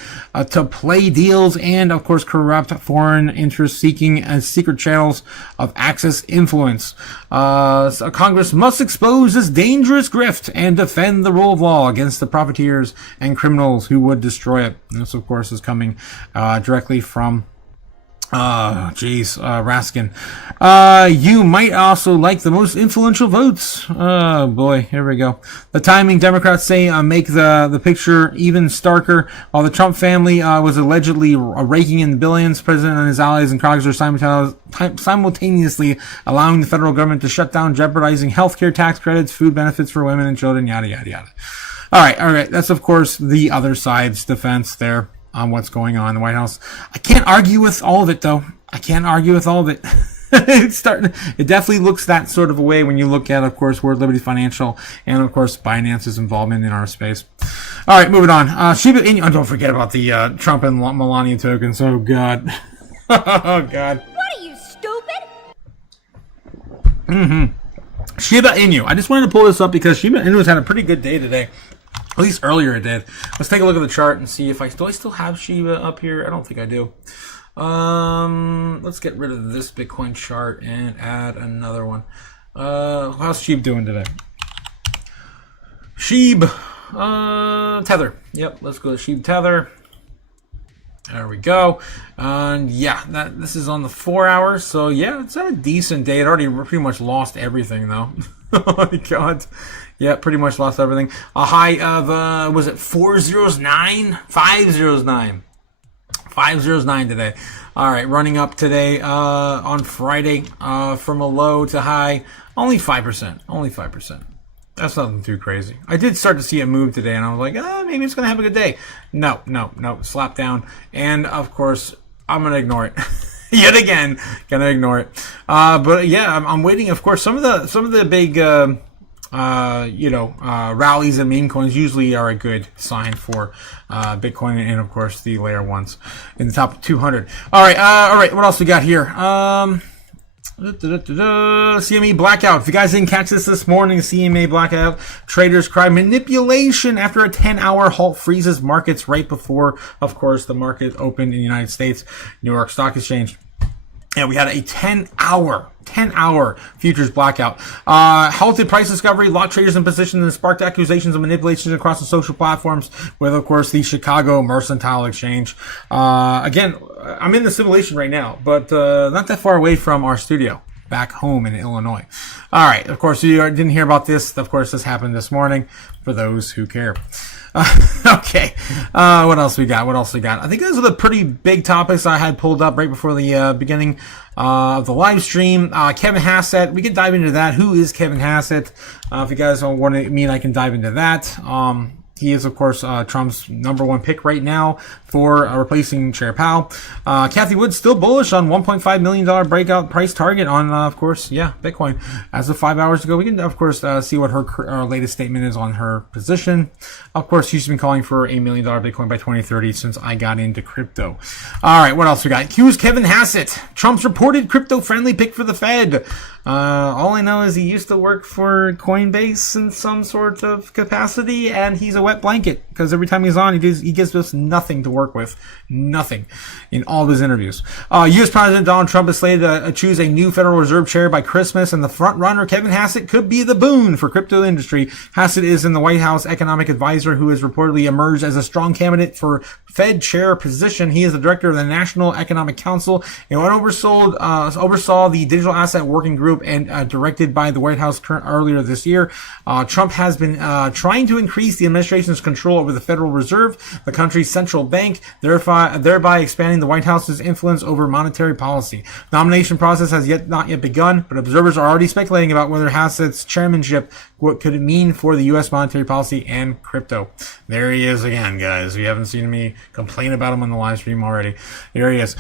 deals and, of course, corrupt foreign interests seeking secret channels of access influence. So Congress must expose this dangerous grift and defend the rule of law against the profiteers and criminals who would destroy it. And this, of course, is coming directly from Raskin. You might also like the most influential votes. Oh boy, here we go. The timing, Democrats say, make the picture even starker. While the Trump family was allegedly raking in the billions, the president and his allies and colleagues are simultaneously allowing the federal government to shut down, jeopardizing healthcare tax credits, food benefits for women and children, yada yada yada. All right. That's of course the other side's defense there on what's going on in the White House. I can't argue with all of it, though. I can't argue with all of it. It definitely looks that sort of a way when you look at, of course, World Liberty Financial and, of course, Binance's involvement in our space. All right, moving on. Shiba Inu. Oh, don't forget about the Trump and Melania tokens. Oh, God. Oh, God. What are you, stupid? Shiba Inu. I just wanted to pull this up because Shiba Inu has had a pretty good day today. At least earlier it did. Let's take a look at the chart and see if do I still have Shiba up here? I don't think I do. Let's get rid of this Bitcoin chart and add another one. How's Sheeb doing today? Sheeb, Tether. Yep, let's go to Sheeb Tether. There we go. And yeah, this is on the 4 hours. So yeah, it's a decent day. It already pretty much lost everything though. Oh my God. Yeah, pretty much lost everything. A high of, was it 409? 509. 509 today. All right, running up today on Friday from a low to high. Only 5%. Only 5%. That's nothing too crazy. I did start to see it move today, and I was like, maybe it's going to have a good day. No. Slap down. And, of course, I'm going to ignore it. Yet again, going to ignore it. But, yeah, I'm waiting. Of course, some of the big... rallies and meme coins usually are a good sign for Bitcoin and of course the layer ones in the top 200. All right. What else we got here? CME blackout. If you guys didn't catch this morning, CME blackout. Traders cry manipulation after a 10-hour halt freezes markets right before, of course, the market opened in the United States, New York Stock Exchange. Yeah, we had a 10-hour futures blackout. Halted price discovery, locked traders in position, and sparked accusations of manipulation across the social platforms with, of course, the Chicago Mercantile Exchange. Again, I'm in the simulation right now, but not that far away from our studio back home in Illinois. All right, of course, you didn't hear about this. Of course, this happened this morning for those who care. Okay. What else we got? I think those are the pretty big topics I had pulled up right before the beginning of the live stream. Kevin Hassett, we can dive into that. Who is Kevin Hassett? If you guys don't want me, I can dive into that. He is, of course, Trump's number one pick right now for replacing Chair Powell. Kathy Wood still bullish on $1.5 million breakout price target on, of course, Bitcoin. As of 5 hours ago, we can, of course, see what her latest statement is on her position. Of course, she's been calling for $1 million Bitcoin by 2030 since I got into crypto. All right, what else we got? Who's Kevin Hassett? Trump's reported crypto-friendly pick for the Fed. All I know is he used to work for Coinbase in some sort of capacity, and he's a wet blanket because every time he's on, he gives us nothing to work with. Nothing in all of his interviews. U.S. President Donald Trump is slated to choose a new Federal Reserve chair by Christmas, and the front runner, Kevin Hassett, could be the boon for crypto industry. Hassett is in the White House economic advisor who has reportedly emerged as a strong candidate for Fed chair position. He is the director of the National Economic Council and oversaw the digital asset working group and directed by the White House earlier this year. Trump has been trying to increase the administration's control over the Federal Reserve, the country's central bank, thereby expanding the White House's influence over monetary policy. Nomination process has not yet begun, but observers are already speculating about whether Hassett's chairmanship, what could it mean for the U.S. monetary policy and crypto. There he is again, guys. If you haven't seen me complain about him on the live stream already, here he is.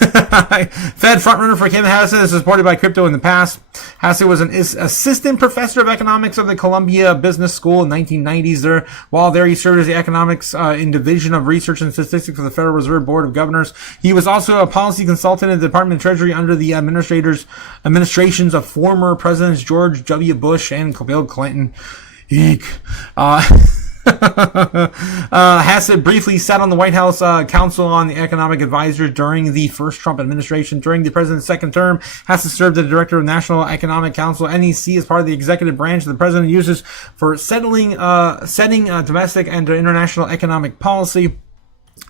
Fed frontrunner for Kevin Hassett is supported by crypto in the past. Hassett was an assistant professor of economics of the Columbia Business School in the 1990s. While there, he served as the economics in Division of Research and Statistics for the Federal Reserve Board of Governors. He was also a policy consultant in the Department of Treasury under the administrations of former Presidents George W. Bush and Bill Clinton. Eek. Hassett briefly sat on the White House Council on the Economic Advisors during the first Trump administration. During the president's second term, Hassett served as the director of the National Economic Council, NEC, as part of the executive branch the president uses for setting domestic and international economic policy.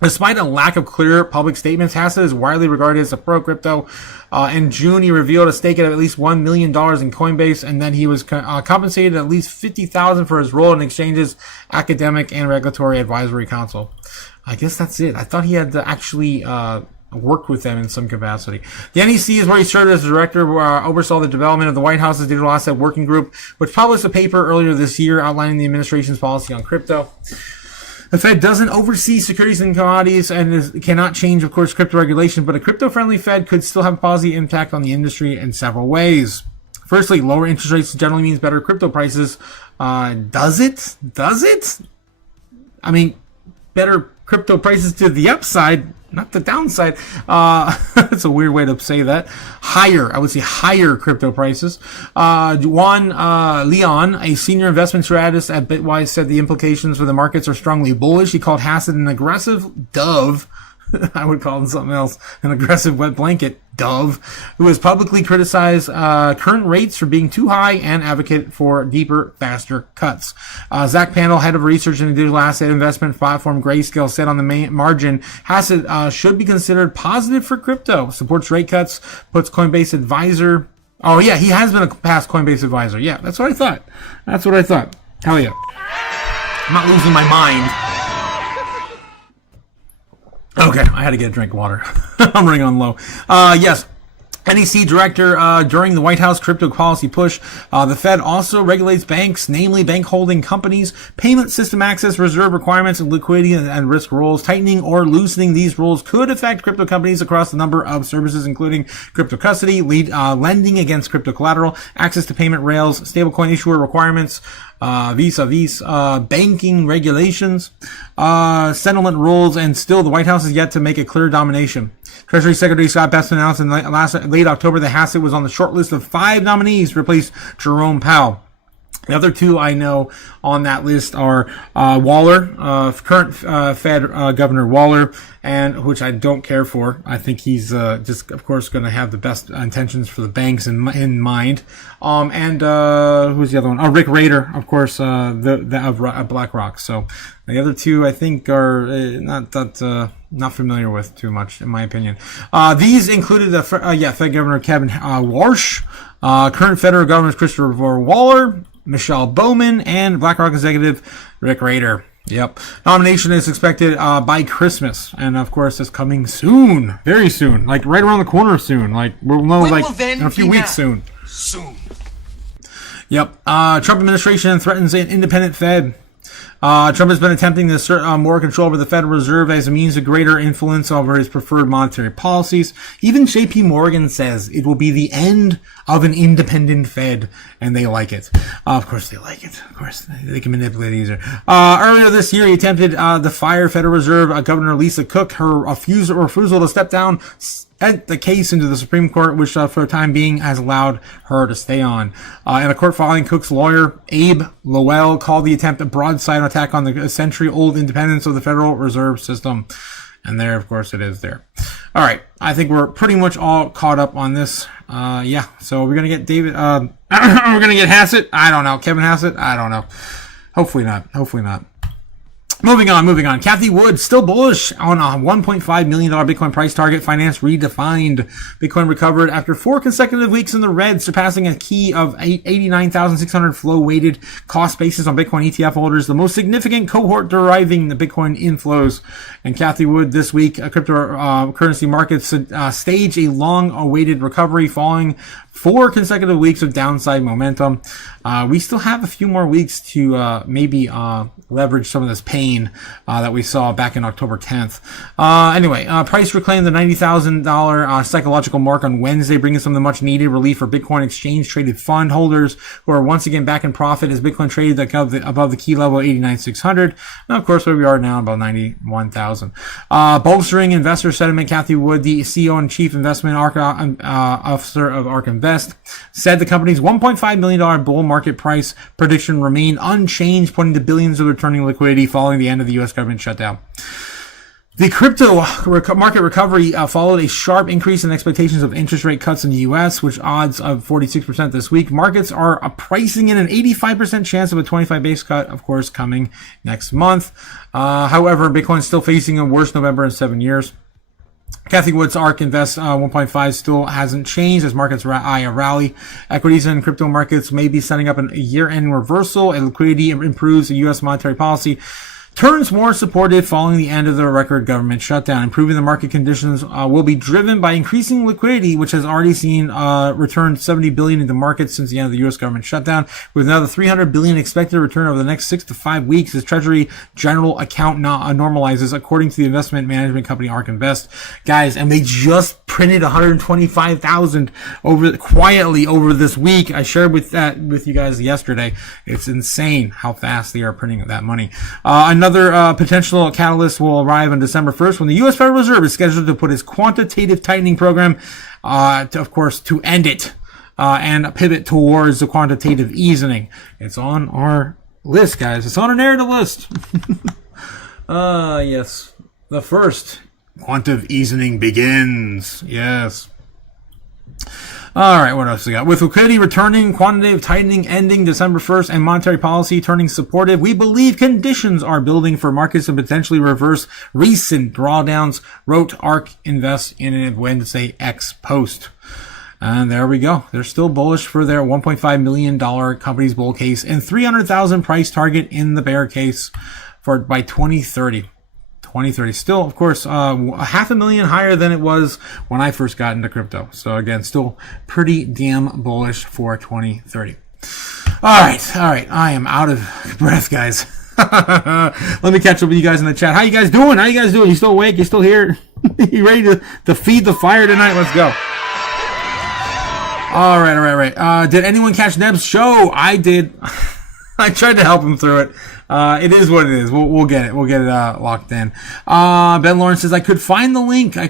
Despite a lack of clear public statements, Hassett is widely regarded as a pro-crypto. In June, he revealed a stake of at least $1 million in Coinbase, and then he was compensated at least $50,000 for his role in exchange's academic and regulatory advisory council. I guess that's it. I thought he had to actually work with them in some capacity. The NEC is where he served as director, oversaw the development of the White House's Digital Asset Working Group, which published a paper earlier this year outlining the administration's policy on crypto. The Fed doesn't oversee securities and commodities and cannot change, of course, crypto regulation, but a crypto-friendly Fed could still have a positive impact on the industry in several ways. Firstly, lower interest rates generally means better crypto prices. Does it? Does it? I mean, better crypto prices to the upside, not the downside. That's a weird way to say that. Higher, I would say higher crypto prices. Juan Leon, a senior investment strategist at Bitwise, said the implications for the markets are strongly bullish. He called Hassett an aggressive dove. I would call him something else. An aggressive wet blanket dove, who has publicly criticized current rates for being too high and advocate for deeper, faster cuts. Zach Pandel, head of research in the digital asset investment platform Grayscale, said on the main margin, Hassett should be considered positive for crypto. Supports rate cuts, puts Coinbase advisor. Oh yeah, he has been a past Coinbase advisor. Yeah, that's what I thought. That's what I thought. Hell yeah. I'm not losing my mind. Okay, I had to get a drink of water. I'm running on low. Yes. NEC director during the White House crypto policy push. The Fed also regulates banks, namely bank holding companies, payment system access, reserve requirements, and liquidity and risk rules. Tightening or loosening these rules could affect crypto companies across a number of services, including crypto custody, lending against crypto collateral, access to payment rails, stablecoin issuer requirements, Visa, banking regulations, settlement rules, and still the White House is yet to make a clear domination. Treasury Secretary Scott Bessent announced in late October that Hassett was on the short list of 5 nominees to replace Jerome Powell. The other 2 I know on that list are Waller, current Fed Governor Waller, and which I don't care for. I think he's just, of course, going to have the best intentions for the banks in mind. And who's the other one? Oh, Rick Rader, of course, of BlackRock. So the other 2 I think are not familiar with too much, in my opinion. These included the Fed Governor Kevin Warsh, current federal governors Christopher Waller, Michelle Bowman, and BlackRock executive Rick Rader. Yep. Nomination is expected by Christmas, and of course it's coming soon, very soon, like right around the corner soon. Like we'll know in a few weeks soon. Yep. Trump administration threatens an independent Fed. Trump has been attempting to assert more control over the Federal Reserve as a means of greater influence over his preferred monetary policies. Even JP Morgan says it will be the end of an independent Fed, and they like it. Of course they like it. Of course, they can manipulate it easier. Earlier this year, he attempted to fire Federal Reserve Governor Lisa Cook. Her refusal to step down sent the case into the Supreme Court, which for the time being has allowed her to stay on. In a court filing, Cook's lawyer, Abe Lowell, called the attempt a broadside attack on the century-old independence of the Federal Reserve System. And there, of course, it is there. All right. I think we're pretty much all caught up on this. Yeah. So we're going to get David, we're going to get Hassett. I don't know. Kevin Hassett. I don't know. Hopefully not. Hopefully not. Moving on. Cathie Wood still bullish on a $1.5 million Bitcoin price target. Finance redefined. Bitcoin recovered after 4 consecutive weeks in the red, surpassing a key of 89,600 flow-weighted cost basis on Bitcoin ETF holders, the most significant cohort deriving the Bitcoin inflows. And Cathie Wood this week, cryptocurrency markets stage a long-awaited recovery following 4 consecutive weeks of downside momentum. We still have a few more weeks to maybe leverage some of this pain that we saw back in October 10th. Anyway, price reclaimed the $90,000 psychological mark on Wednesday, bringing some of the much-needed relief for Bitcoin exchange-traded fund holders who are once again back in profit as Bitcoin traded above the key level of 89,600. And of course, where we are now, about 91,000. Bolstering investor sentiment, Cathie Wood, the CEO and chief investment officer of ARK Invest, said the company's $1.5 million bull market price prediction remained unchanged, pointing to billions of returning liquidity following the end of the U.S. government shutdown. The crypto market recovery followed a sharp increase in expectations of interest rate cuts in the U.S., which odds of 46% this week. Markets are pricing in an 85% chance of a 25 base cut, of course, coming next month. However, Bitcoin is still facing a worst November in 7 years. Kathy Wood's ARK Invest 1.5 still hasn't changed as markets eye a rally. Equities and crypto markets may be setting up a year-end reversal, and liquidity improves. The U.S. monetary policy turns more supportive following the end of the record government shutdown. Improving the market conditions will be driven by increasing liquidity, which has already seen returned $70 billion into markets since the end of the U.S. government shutdown, with another $300 billion expected to return over the next 6 to 5 weeks as Treasury General account normalizes, according to the investment management company ARK Invest. Guys, and they just printed 125,000 quietly over this week. I shared with you guys yesterday. It's insane how fast they are printing that money. Another potential catalyst will arrive on December 1st when the U.S. Federal Reserve is scheduled to put its quantitative tightening program, to end it and pivot towards the quantitative easing. It's on our list, guys. It's on our narrative list. Yes. The first quantitative easing begins. Yes. All right, what else we got? With liquidity returning, quantitative tightening ending December 1st, and monetary policy turning supportive, we believe conditions are building for markets to potentially reverse recent drawdowns, wrote ARK Invest in a Wednesday X post. And there we go. They're still bullish for their $1.5 million company's bull case and 300,000 price target in the bear case by 2030. 2030. Still, of course, $500,000 higher than it was when I first got into crypto. So again, still pretty damn bullish for 2030. All right. I am out of breath, guys. Let me catch up with you guys in the chat. How you guys doing? You still awake? You still here? You ready to feed the fire tonight? Let's go. All right. Did anyone catch Neb's show? I did. I tried to help him through it. It is what it is. We'll get it. We'll get it locked in. Ben Lawrence says, I could find the link. I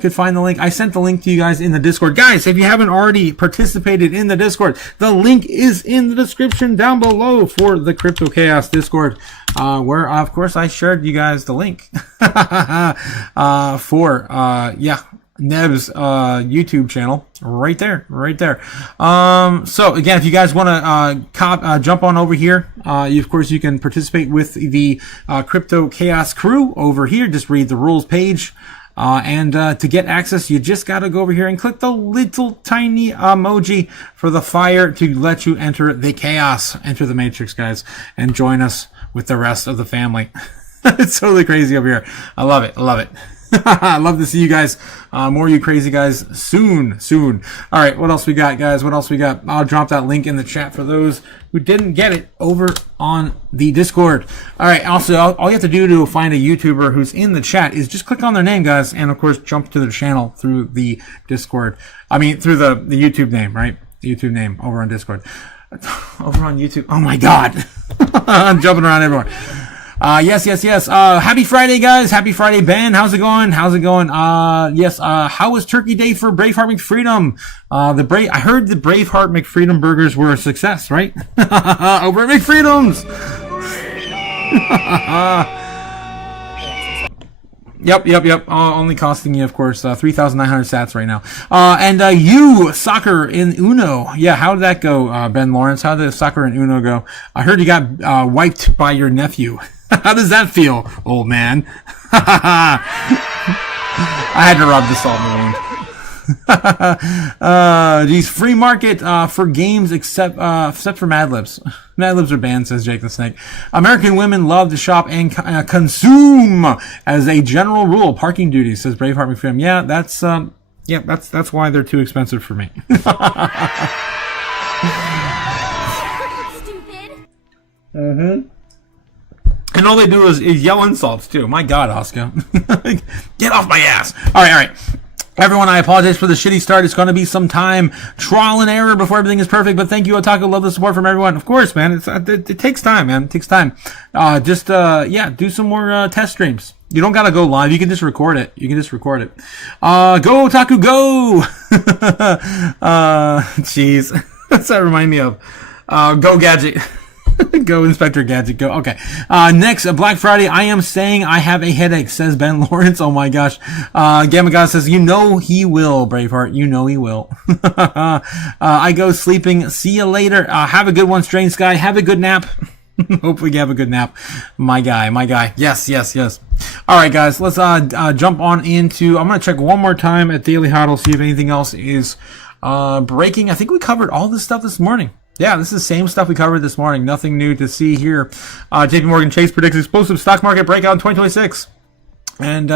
sent the link to you guys in the Discord. Guys, if you haven't already participated in the Discord, the link is in the description down below for the Crypto Chaos Discord, where, of course, I shared you guys the link Neb's YouTube channel right there. So again, if you guys want to jump on over here, of course you can participate with the Crypto Chaos crew over here. Just read the rules page. And to get access, you just got to go over here and click the little tiny emoji for the fire to let you enter the chaos, enter the matrix, guys, and join us with the rest of the family. It's totally crazy over here. I love it. I'd love to see you guys, more of you crazy guys soon. All right, what else we got, guys? I'll drop that link in the chat for those who didn't get it over on the Discord. All right, also, all you have to do to find a YouTuber who's in the chat is just click on their name, guys, and of course, jump to their channel through the Discord. Through the YouTube name, right? The YouTube name over on Discord. Over on YouTube. Oh my God. I'm jumping around everywhere. Yes. Happy Friday, guys. Happy Friday, Ben. How's it going? Yes. How was Turkey Day for Braveheart McFreedom? I heard the Braveheart McFreedom burgers were a success, right? Over at McFreedom's. Yep. Only costing you, of course, 3,900 sats right now. And you, soccer in Uno. Yeah, how did that go, Ben Lawrence? How did soccer in Uno go? I heard you got wiped by your nephew. How does that feel, old man? I had to rub the salt in the wound. Geez, free market for games except for Mad Libs. Mad Libs are banned, says Jake the Snake. American women love to shop and consume as a general rule. Parking duties, says Braveheart McFilm. Yeah, that's why they're too expensive for me. Stupid. And all they do is yell insults too. My God, Oscar. Get off my ass. All right. Everyone, I apologize for the shitty start. It's going to be some time trial and error before everything is perfect. But thank you, Otaku. Love the support from everyone. Of course, man. It takes time, man. It takes time. Do some more test streams. You don't got to go live. You can just record it. Go, Otaku, go! Jeez. What's that remind me of? Go Gadget. Go, Inspector Gadget, go. Okay. Next, Black Friday. I am saying I have a headache, says Ben Lawrence. Oh my gosh. Gamma God says, you know he will, Braveheart. You know he will. I go sleeping. See you later. Have a good one, Strange Sky. Have a good nap. Hopefully you have a good nap. My guy. Yes. All right, guys. Let's jump on into... I'm going to check one more time at Daily Huddle, see if anything else is breaking. I think we covered all this stuff this morning. Yeah, this is the same stuff we covered this morning. Nothing new to see here. JP Morgan Chase predicts explosive stock market breakout in 2026. And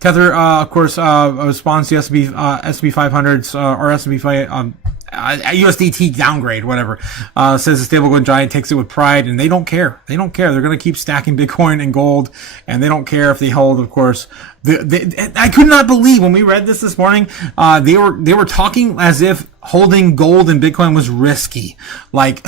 Tether, of course, responds to S&P 500s or S&P USDT downgrade, whatever. Says the stablecoin giant takes it with pride, and they don't care. They're going to keep stacking Bitcoin and gold, and they don't care if they hold, of course. I could not believe when we read this morning. They were talking as if holding gold and Bitcoin was risky, like.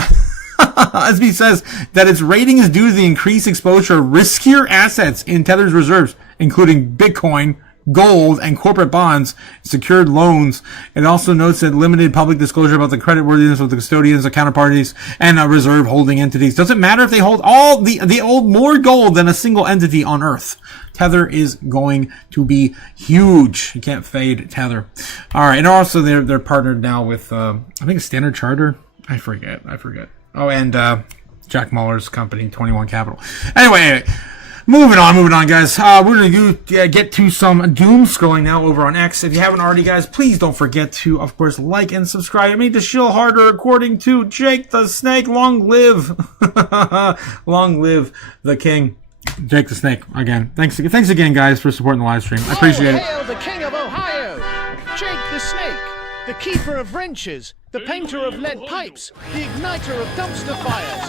SB says that its rating is due to the increased exposure of riskier assets in Tether's reserves, including Bitcoin, gold, and corporate bonds, secured loans. It also notes that limited public disclosure about the creditworthiness of the custodians, the counterparties, and reserve holding entities. Doesn't matter if they hold they hold more gold than a single entity on Earth. Tether is going to be huge. You can't fade Tether. All right, and also they're partnered now with I think Standard Chartered. I forget. Oh, and Jack Muller's company, 21 Capital. Anyway, moving on, guys. We're going to get to some doom scrolling now over on X. If you haven't already, guys, please don't forget to, of course, like and subscribe. I mean, to shill harder, according to Jake the Snake. Long live. Long live the king. Jake the Snake, again. Thanks again, guys, for supporting the live stream. I appreciate it. Hail the king of Ohio, Jake the Snake, the keeper of wrenches, the painter of lead pipes, the igniter of dumpster fires.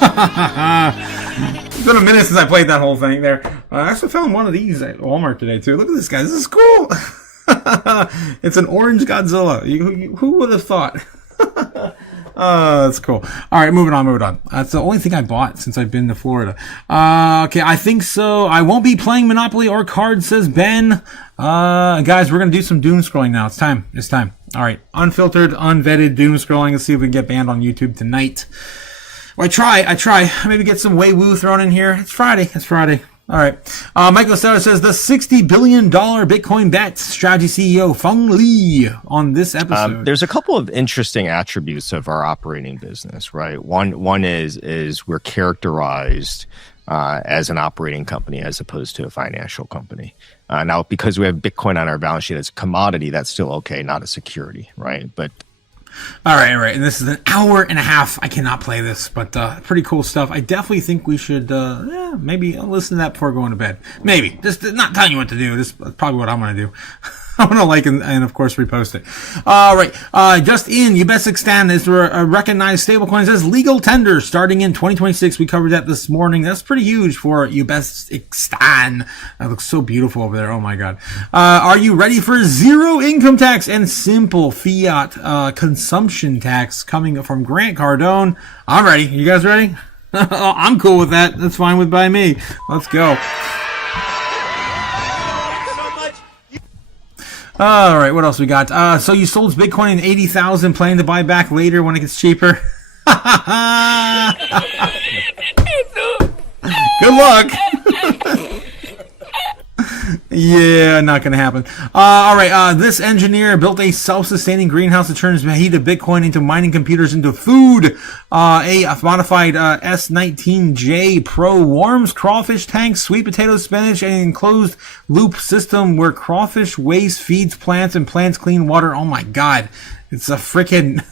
It's been a minute since I played that whole thing there. I actually found one of these at Walmart today, too. Look at this guy. This is cool. It's an orange Godzilla. Who would have thought? That's cool. All right, moving on. That's the only thing I bought since I've been to Florida. Okay, I think so. I won't be playing Monopoly or cards, says Ben. Guys, we're going to do some doom scrolling now. It's time. All right, unfiltered, unvetted doom scrolling. Let's see if we can get banned on YouTube tonight. Well, I try. Maybe get some Woo thrown in here. It's Friday. All right. Michael Stella says the $60 billion Bitcoin bet strategy CEO Feng Li on this episode. There's a couple of interesting attributes of our operating business, right? One is we're characterized as an operating company as opposed to a financial company. Now, because we have Bitcoin on our balance sheet as a commodity, that's still okay, not a security, right? But all right. And this is an hour and a half. I cannot play this, but pretty cool stuff. I definitely think we should maybe listen to that before going to bed. Maybe. Just not telling you what to do. This is probably what I'm going to do. I'm going to like and, of course, repost it. All right. Just in, Uzbekistan is recognized stablecoins as legal tender starting in 2026. We covered that this morning. That's pretty huge for Uzbekistan. That looks so beautiful over there. Oh, my God. Are you ready for zero income tax and simple fiat consumption tax coming from Grant Cardone? I'm ready. You guys ready? I'm cool with that. That's fine by me. Let's go. All right, what else we got? So you sold Bitcoin in 80,000, planning to buy back later when it gets cheaper. Good luck. Yeah, not going to happen. All right, this engineer built a self-sustaining greenhouse that turns heat of Bitcoin into mining computers into food. A modified S19J Pro warms crawfish tanks, sweet potato, spinach, and enclosed loop system where crawfish waste feeds plants and plants clean water. Oh my God, it's a freaking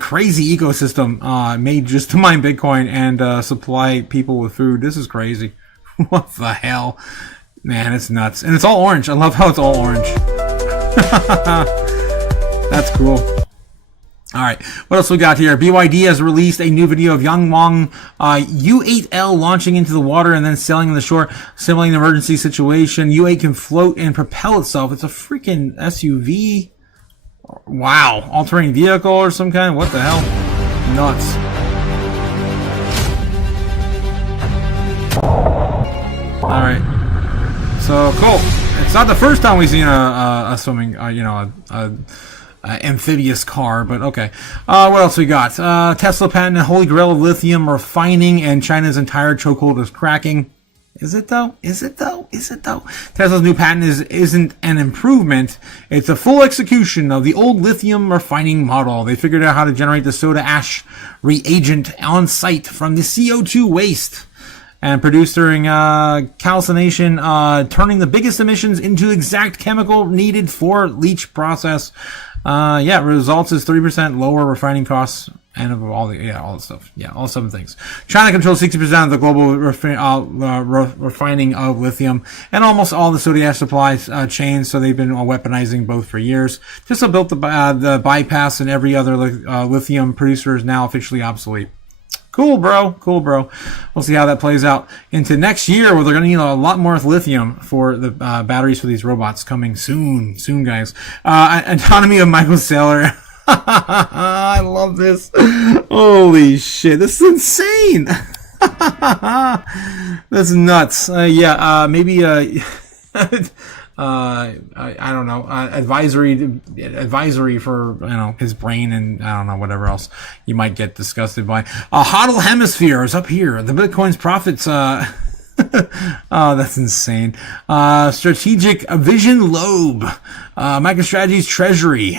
crazy ecosystem made just to mine Bitcoin and supply people with food. This is crazy. What the hell? Man, it's nuts. And it's all orange. I love how it's all orange. That's cool. All right. What else we got here? BYD has released a new video of Yang Wang U8L launching into the water and then sailing on the shore, simulating an emergency situation. U8 can float and propel itself. It's a freaking SUV. Wow. All-terrain vehicle or some kind? What the hell? Nuts. All right, so cool. It's not the first time we've seen a swimming, a amphibious car, but okay. What else we got? Tesla patent the holy grail of lithium refining, and China's entire chokehold is cracking. Is it though? Is it though? Is it though? Tesla's new patent isn't an improvement. It's a full execution of the old lithium refining model. They figured out how to generate the soda ash reagent on site from the CO2 waste and produce during calcination, turning the biggest emissions into exact chemical needed for leach process. Results is 3% lower refining costs and of all the stuff. Yeah, all 7 things. China controls 60% of the global refining of lithium and almost all the soda ash supply chain. So they've been weaponizing both for years. Just built the bypass, and every other lithium producer is now officially obsolete. Cool, bro. Cool, bro. We'll see how that plays out into next year, where they're going to need a lot more lithium for the batteries for these robots coming soon, guys. Autonomy of Michael Saylor. I love this. Holy shit. This is insane. That's nuts. Maybe I don't know, advisory for, his brain and I don't know, whatever else you might get disgusted by. HODL Hemisphere is up here. The Bitcoin's profits, oh, that's insane. Strategic Vision Lobe. MicroStrategy's Treasury.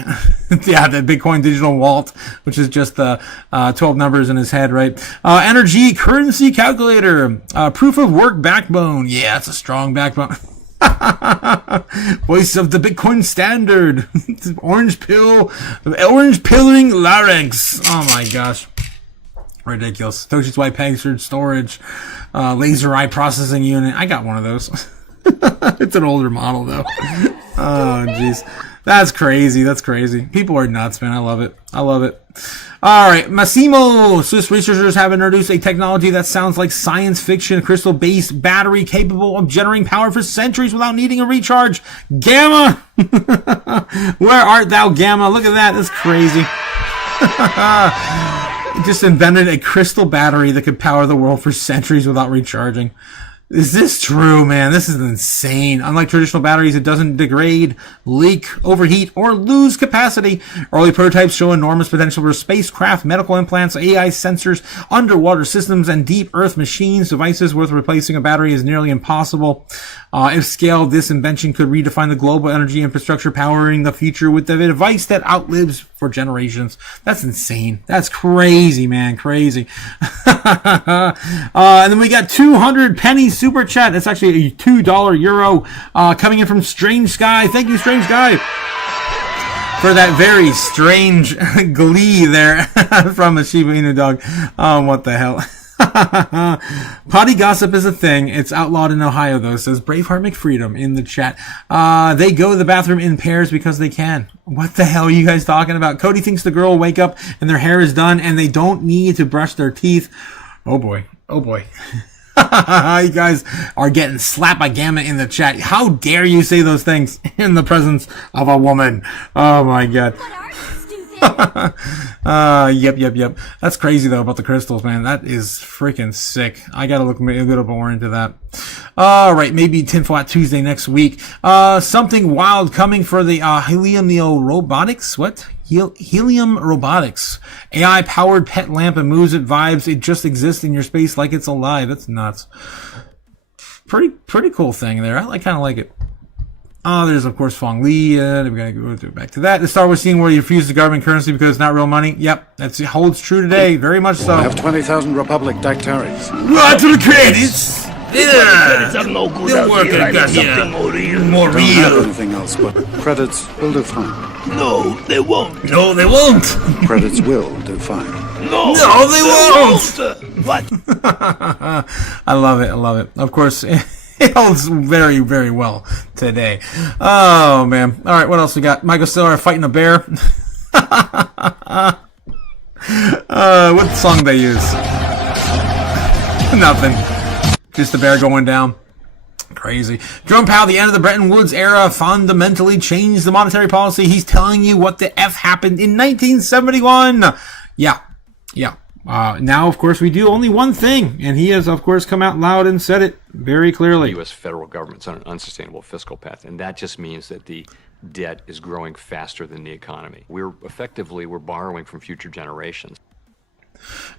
Yeah, the Bitcoin digital wallet, which is just 12 numbers in his head, right? Energy Currency Calculator. Proof of Work Backbone. Yeah, it's a strong backbone. Voice of the Bitcoin Standard. Orange pilling larynx. Oh my gosh, ridiculous. Satoshi's white pegs storage, laser eye processing unit. I got one of those. It's an older model though. Oh jeez, that's crazy. People are nuts, man. I love it. All right, Massimo. Swiss researchers have introduced a technology that sounds like science fiction, a crystal-based battery capable of generating power for centuries without needing a recharge. Gamma! Where art thou, Gamma? Look at that. That's crazy. It just invented a crystal battery that could power the world for centuries without recharging. Is this true, man? This is insane. Unlike traditional batteries, it doesn't degrade, leak, overheat, or lose capacity. Early prototypes show enormous potential for spacecraft, medical implants, AI sensors, underwater systems, and deep earth machines. Devices worth replacing a battery is nearly impossible. If scaled, this invention could redefine the global energy infrastructure, powering the future with a device that outlives for generations. That's insane. That's crazy, man. Crazy. And then we got 200 pennies super chat. That's actually a $2 euro coming in from Strange Sky. Thank you, Strange Sky, for that very strange glee there from a Shiba Inu dog. What the hell? Potty gossip is a thing. It's outlawed in Ohio, though, says Braveheart McFreedom in the chat. They go to the bathroom in pairs because they can. What the hell are you guys talking about? Cody thinks the girl will wake up and their hair is done and they don't need to brush their teeth. Oh boy. You guys are getting slapped by Gamma in the chat. How dare you say those things in the presence of a woman? Oh my god. Yep. That's crazy though about the crystals, man. That is freaking sick. I gotta look a little more into that. All right, maybe Tinfoil Tuesday next week. Something wild coming for the Helium Robotics. What? Helium Robotics. AI powered pet lamp and moves it vibes. It just exists in your space like it's alive. That's nuts. Pretty cool thing there. I kind of like it. There's of course Fong Li. We gotta go back to that. The Star Wars scene where you refuse the government currency because it's not real money. Yep, it holds true today. Very much so. I have 20,000 Republic Dactaris. Right to the credits. Yeah, Credits are no good the out work here. I I got need here. something more real. More Don't have real. anything else, but credits will do fine. No, they won't. No, they won't. Credits will do fine. No, they won't. What? I love it. Of course, it holds very, very well today. Oh man. All right, what else we got? Michael Saylor fighting a bear. What song they use? Nothing. Just the bear going down. Crazy. Jerome Powell, the end of the Bretton Woods era fundamentally changed the monetary policy. He's telling you what the F happened in 1971. Yeah. Now, of course, we do only one thing, and he has, of course, come out loud and said it very clearly. The U.S. federal government's on an unsustainable fiscal path, and that just means that the debt is growing faster than the economy. We're borrowing from future generations.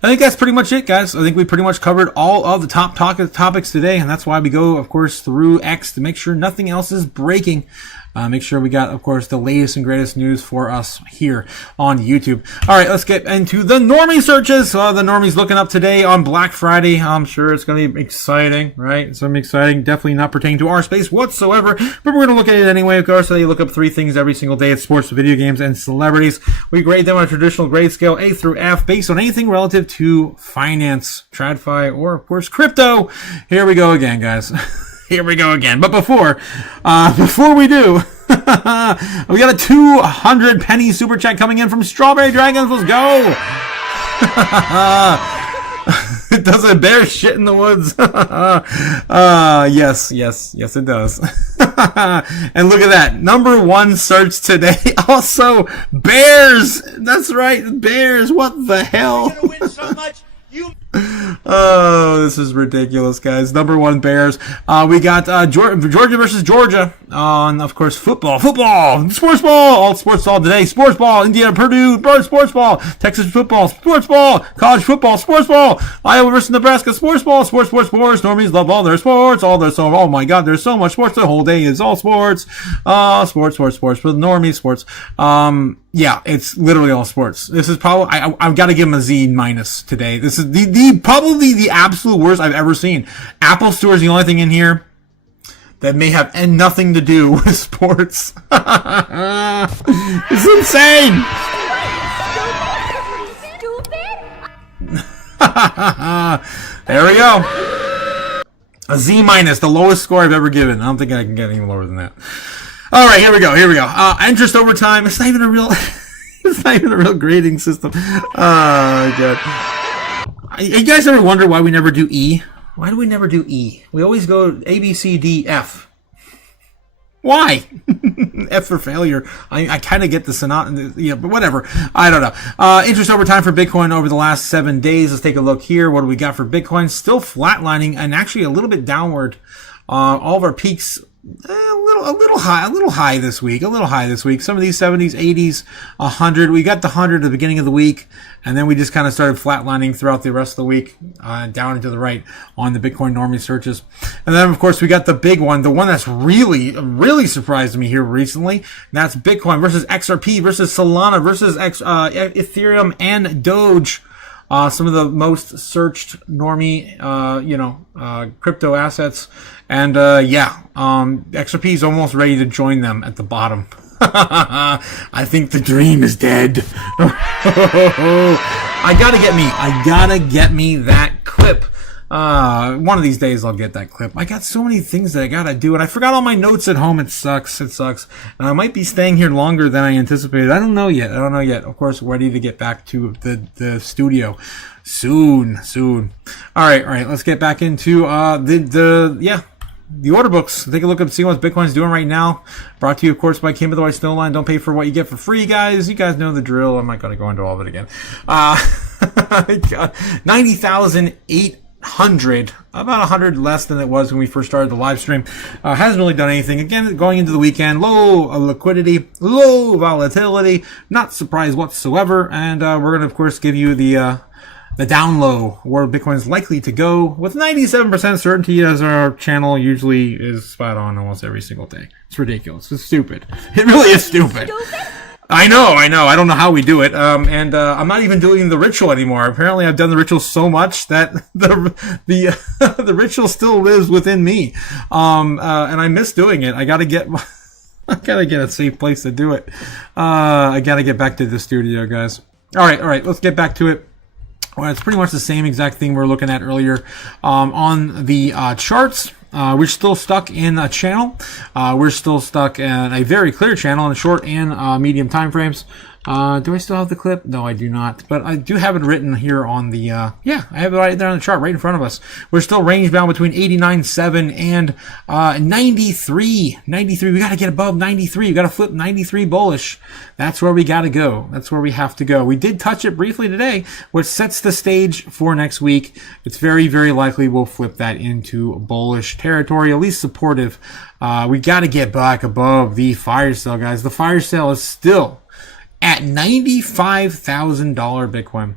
I think that's pretty much it, guys. I think we pretty much covered all of the top topics today, and that's why we go, of course, through X to make sure nothing else is breaking. Make sure we got, of course, the latest and greatest news for us here on YouTube. All right, let's get into the normie searches. The normies looking up today on Black Friday. I'm sure it's going to be exciting, right? It's going to be exciting. Definitely not pertaining to our space whatsoever, but we're going to look at it anyway, of course. So you look up 3 things every single day. It's sports, video games, and celebrities. We grade them on a traditional grade scale, A through F, based on anything relative to finance, TradFi, or, of course, crypto. Here we go again, guys. Here we go again. But before we do, we got a 200 penny super chat coming in from Strawberry Dragons. Let's go. It does a bear shit in the woods. Yes, it does. And look at that. Number 1 search today. Also, bears. That's right. Bears. What the hell? You're going to win so much. Oh, this is ridiculous, guys. Number 1, Bears. We got Georgia versus Georgia on, of course, football, sports ball, all sports all today. Sports ball, Indiana, Purdue, sports ball, Texas football, sports ball, college football, sports ball, Iowa versus Nebraska, sports ball, sports. Normies love all their sports, oh my God, there's so much sports. The whole day is all sports. Sports. For the normies, sports. Yeah, it's literally all sports. This is probably, I've got to give them a Z- today. This is probably the absolute worst I've ever seen. Apple Store is the only thing in here that may have nothing to do with sports. It's insane. There we go. A Z-, the lowest score I've ever given. I don't think I can get any lower than that. All right, here we go. Interest over time. It's not even a real grading system. Oh, God. You guys ever wonder why we never do E? Why do we never do E? We always go A, B, C, D, F. Why? F for failure. I kind of get the sonata, yeah, but whatever. I don't know. Interest over time for Bitcoin over the last 7 days. Let's take a look here. What do we got for Bitcoin? Still flatlining and actually a little bit downward. All of our peaks a little high this week. Some of these 70s, 80s, 100. We got the 100 at the beginning of the week, and then we just kind of started flatlining throughout the rest of the week, down and to the right on the Bitcoin normie searches. And then, of course, we got the big one, the one that's really surprised me here recently. And that's Bitcoin versus XRP versus Solana versus Ethereum and Doge. Some of the most searched normie, crypto assets. And, XRP is almost ready to join them at the bottom. I think the dream is dead. I gotta get me that clip. One of these days I'll get that clip. I got so many things that I gotta do, and I forgot all my notes at home. It sucks. And I might be staying here longer than I anticipated. I don't know yet. Of course, ready to get back to the studio soon. All right. Let's get back into the order books. Take a look and see what Bitcoin's doing right now. Brought to you, of course, by Kim Otherwise Snowline. Don't pay for what you get for free, guys. You guys know the drill. I'm not going to go into all of it again. 90,800, about 100 less than it was when we first started the live stream. Hasn't really done anything. Again, going into the weekend, low liquidity, low volatility, not surprised whatsoever. And we're going to, of course, give you the down low where Bitcoin is likely to go with 97% certainty, as our channel usually is spot on almost every single day. It's ridiculous. It's stupid. It really is stupid. I know. I don't know how we do it. And I'm not even doing the ritual anymore. Apparently, I've done the ritual so much that the ritual still lives within me. And I miss doing it. I gotta get a safe place to do it. I gotta get back to the studio, guys. All right. Let's get back to it. Well, it's pretty much the same exact thing we were looking at earlier on the charts. We're still stuck in a channel. We're still stuck in a very clear channel in short and medium time frames. Do I still have the clip? No, I do not. But I do have it written here on the, yeah, I have it right there on the chart right in front of us. We're still range bound between 89.7 and 93. 93. We got to get above 93. We got to flip 93 bullish. That's where we got to go. That's where we have to go. We did touch it briefly today, which sets the stage for next week. It's very, very likely we'll flip that into bullish territory, at least supportive. We got to get back above the fire sale, guys. The fire sale is still at $95,000 Bitcoin.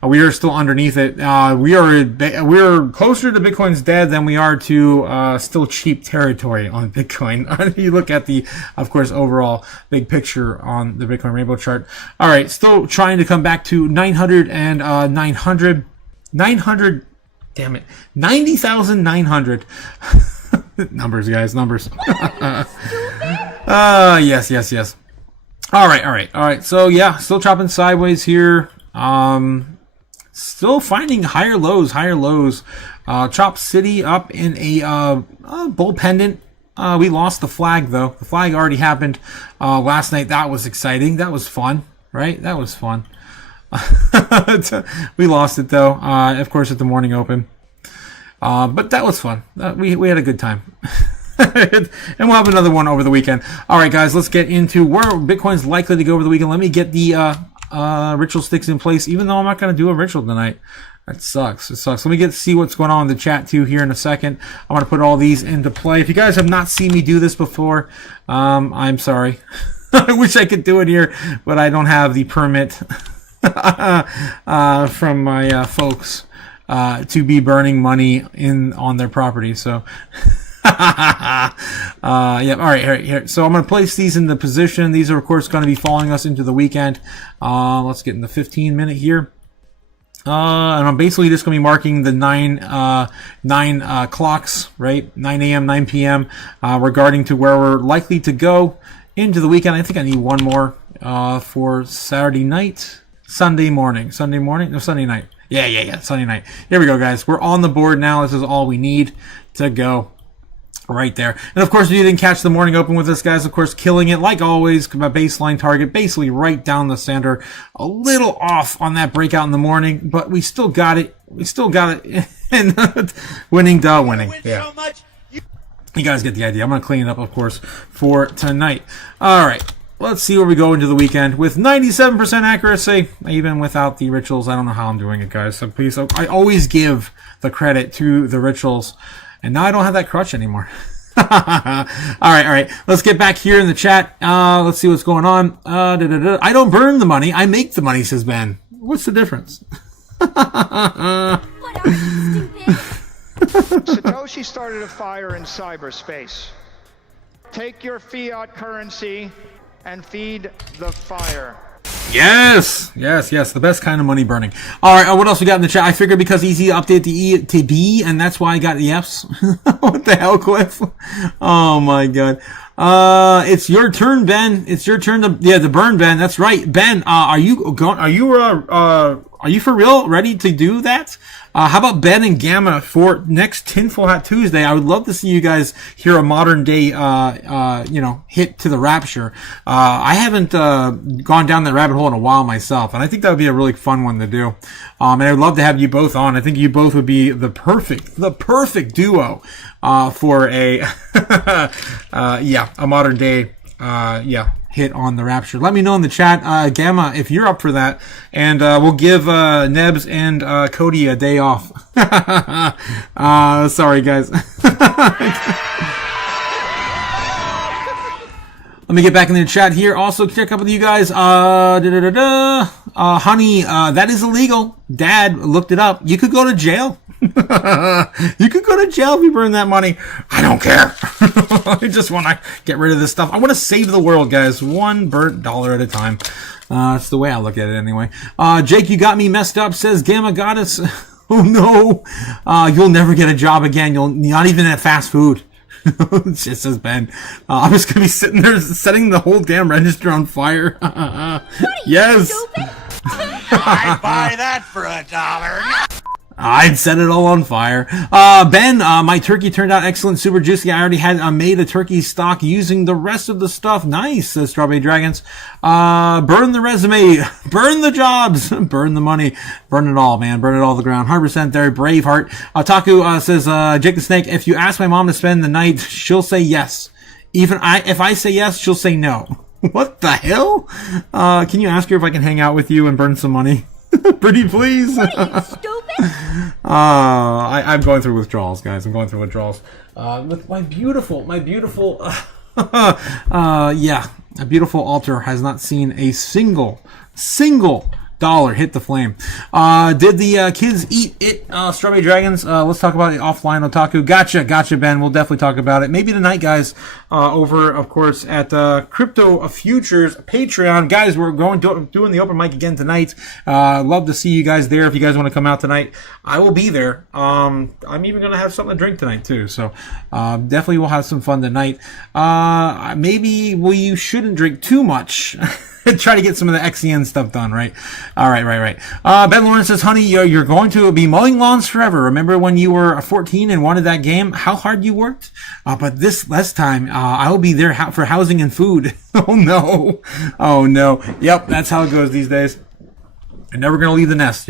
We are still underneath it. We're closer to Bitcoin's dead than we are to still cheap territory on Bitcoin. You look at the, of course, overall big picture on the Bitcoin Rainbow chart. All right, still trying to come back to 900 and 900. Damn it, 90,900. Numbers, guys, numbers. Yes. All right. So yeah, still chopping sideways here. Still finding higher lows. Chop City up in a bull pendant. We lost the flag though. The flag already happened last night. That was exciting. That was fun, right? That was fun. We lost it though. Of course, at the morning open. But that was fun. We had a good time. And we'll have another one over the weekend. All right, guys, let's get into where Bitcoin's likely to go over the weekend. Let me get the ritual sticks in place, even though I'm not going to do a ritual tonight. That sucks. It sucks. Let me see what's going on in the chat, too, here in a second. I want to put all these into play. If you guys have not seen me do this before, I'm sorry. I wish I could do it here, but I don't have the permit from my folks to be burning money on their property. So... yeah, all right, here. So I'm going to place these in the position. These are, of course, going to be following us into the weekend. Let's get in the 15-minute here. And I'm basically just going to be marking the nine clocks, right? 9 a.m., 9 p.m., regarding to where we're likely to go into the weekend. I think I need one more for Saturday night, Sunday morning. Sunday night. Yeah, Sunday night. Here we go, guys. We're on the board now. This is all we need to go. Right there. And of course, if you didn't catch the morning open with us, guys, of course, killing it like always. My baseline target basically right down the center. A little off on that breakout in the morning, but we still got it. And winning. Yeah. You guys get the idea. I'm going to clean it up, of course, for tonight. All right. Let's see where we go into the weekend with 97% accuracy. Even without the rituals, I don't know how I'm doing it, guys. So please, I always give the credit to the rituals. And now I don't have that crutch anymore. All right. Let's get back here in the chat. Let's see what's going on. I don't burn the money. I make the money, says Ben. What's the difference? What are you, stupid? Satoshi started a fire in cyberspace. Take your fiat currency and feed the fire. Yes. The best kind of money burning. All right. What else we got in the chat? I figured because easy to update the E to B, and that's why I got the Fs. What the hell, Cliff? Oh my God. It's your turn, Ben. It's your turn to burn, Ben. That's right, Ben. Are you for real ready to do that? How about Ben and Gamma for next Tinfoil Hat Tuesday? I would love to see you guys hear a modern day, hit to the rapture. I haven't gone down that rabbit hole in a while myself, and I think that would be a really fun one to do. And I would love to have you both on. I think you both would be the perfect duo for a a modern day hit on the rapture. Let me know in the chat, Gamma, if you're up for that, and we'll give Nebs and Cody a day off. Sorry, guys. Let me get back in the chat here. Also, check up with you guys. Honey, that is illegal. Dad looked it up. You could go to jail. You could go to jail if you burn that money. I don't care. I just want to get rid of this stuff. I want to save the world, guys. One burnt dollar at a time. That's the way I look at it anyway. Jake, you got me messed up, says Gamma Goddess. Oh no. You'll never get a job again. You'll not even at fast food. Just says Ben. I'm just going to be sitting there setting the whole damn register on fire. Yes. I'd buy that for $1. I'd set it all on fire. Ben, my turkey turned out excellent, super juicy. I already had made a turkey stock using the rest of the stuff. Nice, says Strawberry Dragons. Burn the resume, burn the jobs, burn the money, burn it all, man. Burn it all to the ground. 100% there, Braveheart. Otaku says, Jake the Snake, if you ask my mom to spend the night, she'll say yes. Even if I say yes, she'll say no. What the hell? Can you ask her if I can hang out with you and burn some money? Pretty please. What are you, stupid? I'm going through withdrawals, guys. I'm going through withdrawals. With my beautiful, yeah, a beautiful altar has not seen a single dollar hit the flame. Did the kids eat it, Strawberry Dragons? Let's talk about it offline, Otaku. Gotcha, Ben. We'll definitely talk about it. Maybe tonight, guys, over, of course, at Crypto Futures Patreon. Guys, we're doing the open mic again tonight. Love to see you guys there. If you guys want to come out tonight, I will be there. I'm even going to have something to drink tonight, too. So definitely we'll have some fun tonight. Maybe we shouldn't drink too much. Try to get some of the XEN stuff done, right? All right. Ben Lawrence says, honey, you're going to be mowing lawns forever. Remember when you were 14 and wanted that game? How hard you worked? But this last time, I'll be there for housing and food. Oh, no. Yep, that's how it goes these days. You're never going to leave the nest.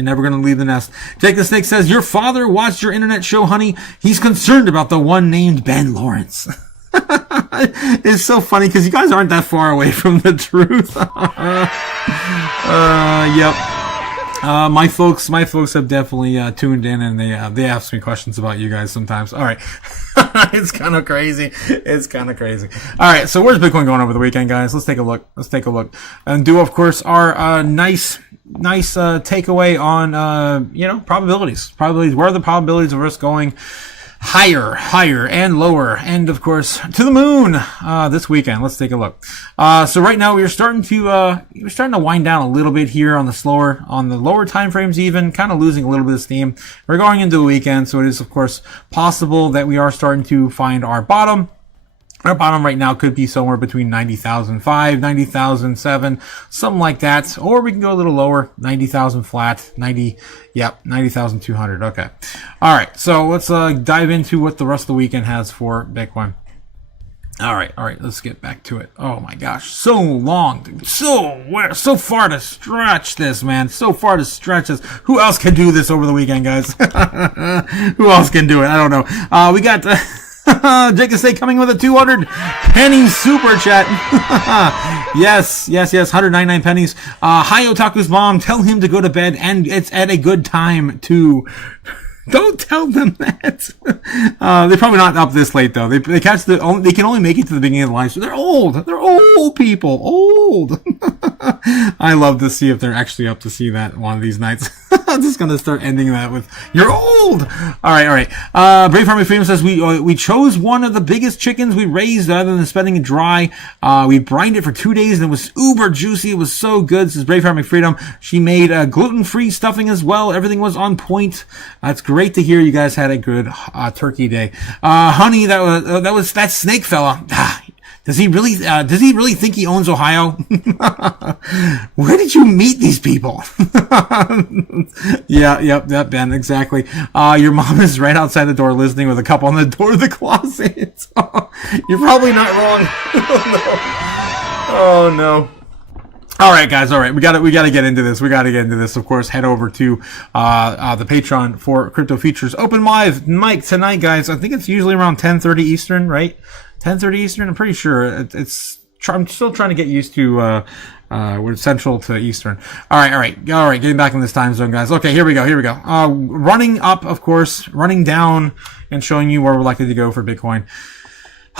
Jake the Snake says, your father watched your internet show, honey. He's concerned about the one named Ben Lawrence. It's so funny because you guys aren't that far away from the truth. Yep. My folks have definitely tuned in, and they ask me questions about you guys sometimes. All right. It's kind of crazy. All right. So where's Bitcoin going over the weekend, guys? Let's take a look. And do, of course, our nice takeaway on probabilities. Where are the probabilities of us going higher and lower, and of course to the moon this weekend? Let's take a look. So right now we're starting to wind down a little bit here on the lower time frames, even kind of losing a little bit of steam. We're going into the weekend, so it is of course possible that we are starting to find our bottom. Our bottom right now could be somewhere between 90,005, 90,007, something like that. Or we can go a little lower, 90,000 flat, 90,200. Okay. All right. So let's dive into what the rest of the weekend has for Bitcoin. All right. Let's get back to it. Oh my gosh. So long. So far to stretch this, man. Who else can do this over the weekend, guys? Who else can do it? I don't know. We got... Jake is coming with a 200 penny super chat. Yes, 199 pennies. Hi, Otaku's mom. Tell him to go to bed, and it's at a good time too. Don't tell them that. They're probably not up this late though. They catch they can only make it to the beginning of the line. So they're old. They're old people. Old. I love to see if they're actually up to see that one of these nights. I'm just gonna start ending that with "You're old." All right. Brave Army Freedom says we chose one of the biggest chickens we raised rather than spending it dry. We brined it for 2 days and it was uber juicy. It was so good. Says Brave Army Freedom. She made gluten-free stuffing as well. Everything was on point. That's great to hear. You guys had a good turkey day. Honey, that snake fella. Does he really think he owns Ohio? Where did you meet these people? Yeah, Ben, exactly. Your mom is right outside the door listening with a cup on the door of the closet. You're probably not wrong. Oh no. All right, guys. All right, we got to get into this. Of course, head over to the Patreon for Crypto Features Open Live mic tonight, guys. I think it's usually around 10:30 Eastern, right? 10:30 Eastern. I'm pretty sure I'm still trying to get used to we're central to Eastern. All right. Getting back in this time zone, guys. Okay, here we go. Running up, of course, running down, and showing you where we're likely to go for Bitcoin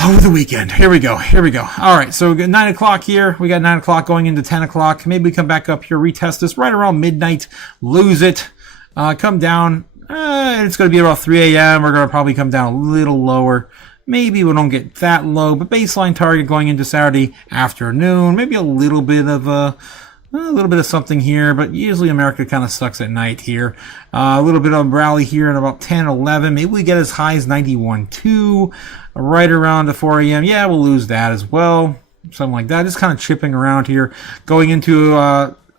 over the weekend. Here we go. All right, so we got 9 o'clock here. We got 9 o'clock going into 10 o'clock. Maybe we come back up here, retest this right around midnight, lose it, come down. It's going to be about 3 a.m. We're going to probably come down a little lower. Maybe we don't get that low, but baseline target going into Saturday afternoon. Maybe a little bit of something here, but usually America kind of sucks at night here. A little bit of a rally here at about 10, 11. Maybe we get as high as 91.2 right around to 4 a.m. Yeah, we'll lose that as well. Something like that. Just kind of chipping around here. Going into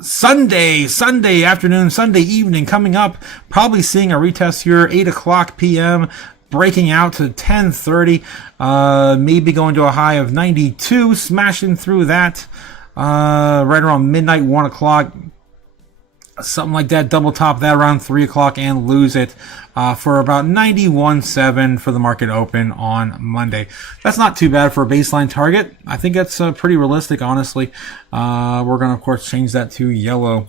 Sunday afternoon, Sunday evening coming up. Probably seeing a retest here, 8 o'clock p.m., breaking out to 10:30. Maybe going to a high of 92, smashing through that right around midnight, 1 o'clock. Something like that, double top that around 3 o'clock and lose it for about 91.7 for the market open on Monday. That's not too bad for a baseline target. I think that's pretty realistic, honestly. We're going to, of course, change that to yellow.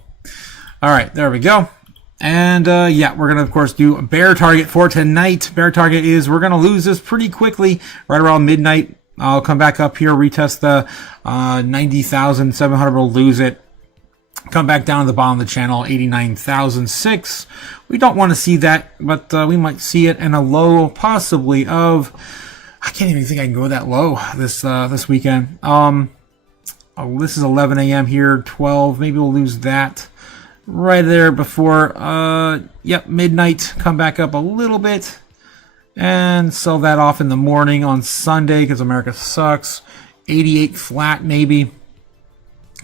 All right, there we go. And yeah, we're going to, of course, do a bear target for tonight. Bear target is we're going to lose this pretty quickly right around midnight. I'll come back up here, retest the 90,700. We'll lose it. Come back down to the bottom of the channel, 89,006. We don't want to see that, but we might see it in a low, possibly of. I can't even think I can go that low this weekend. This is 11 a.m. here, 12. Maybe we'll lose that right there before. Yep, midnight. Come back up a little bit and sell that off in the morning on Sunday because America sucks. 88 flat, maybe.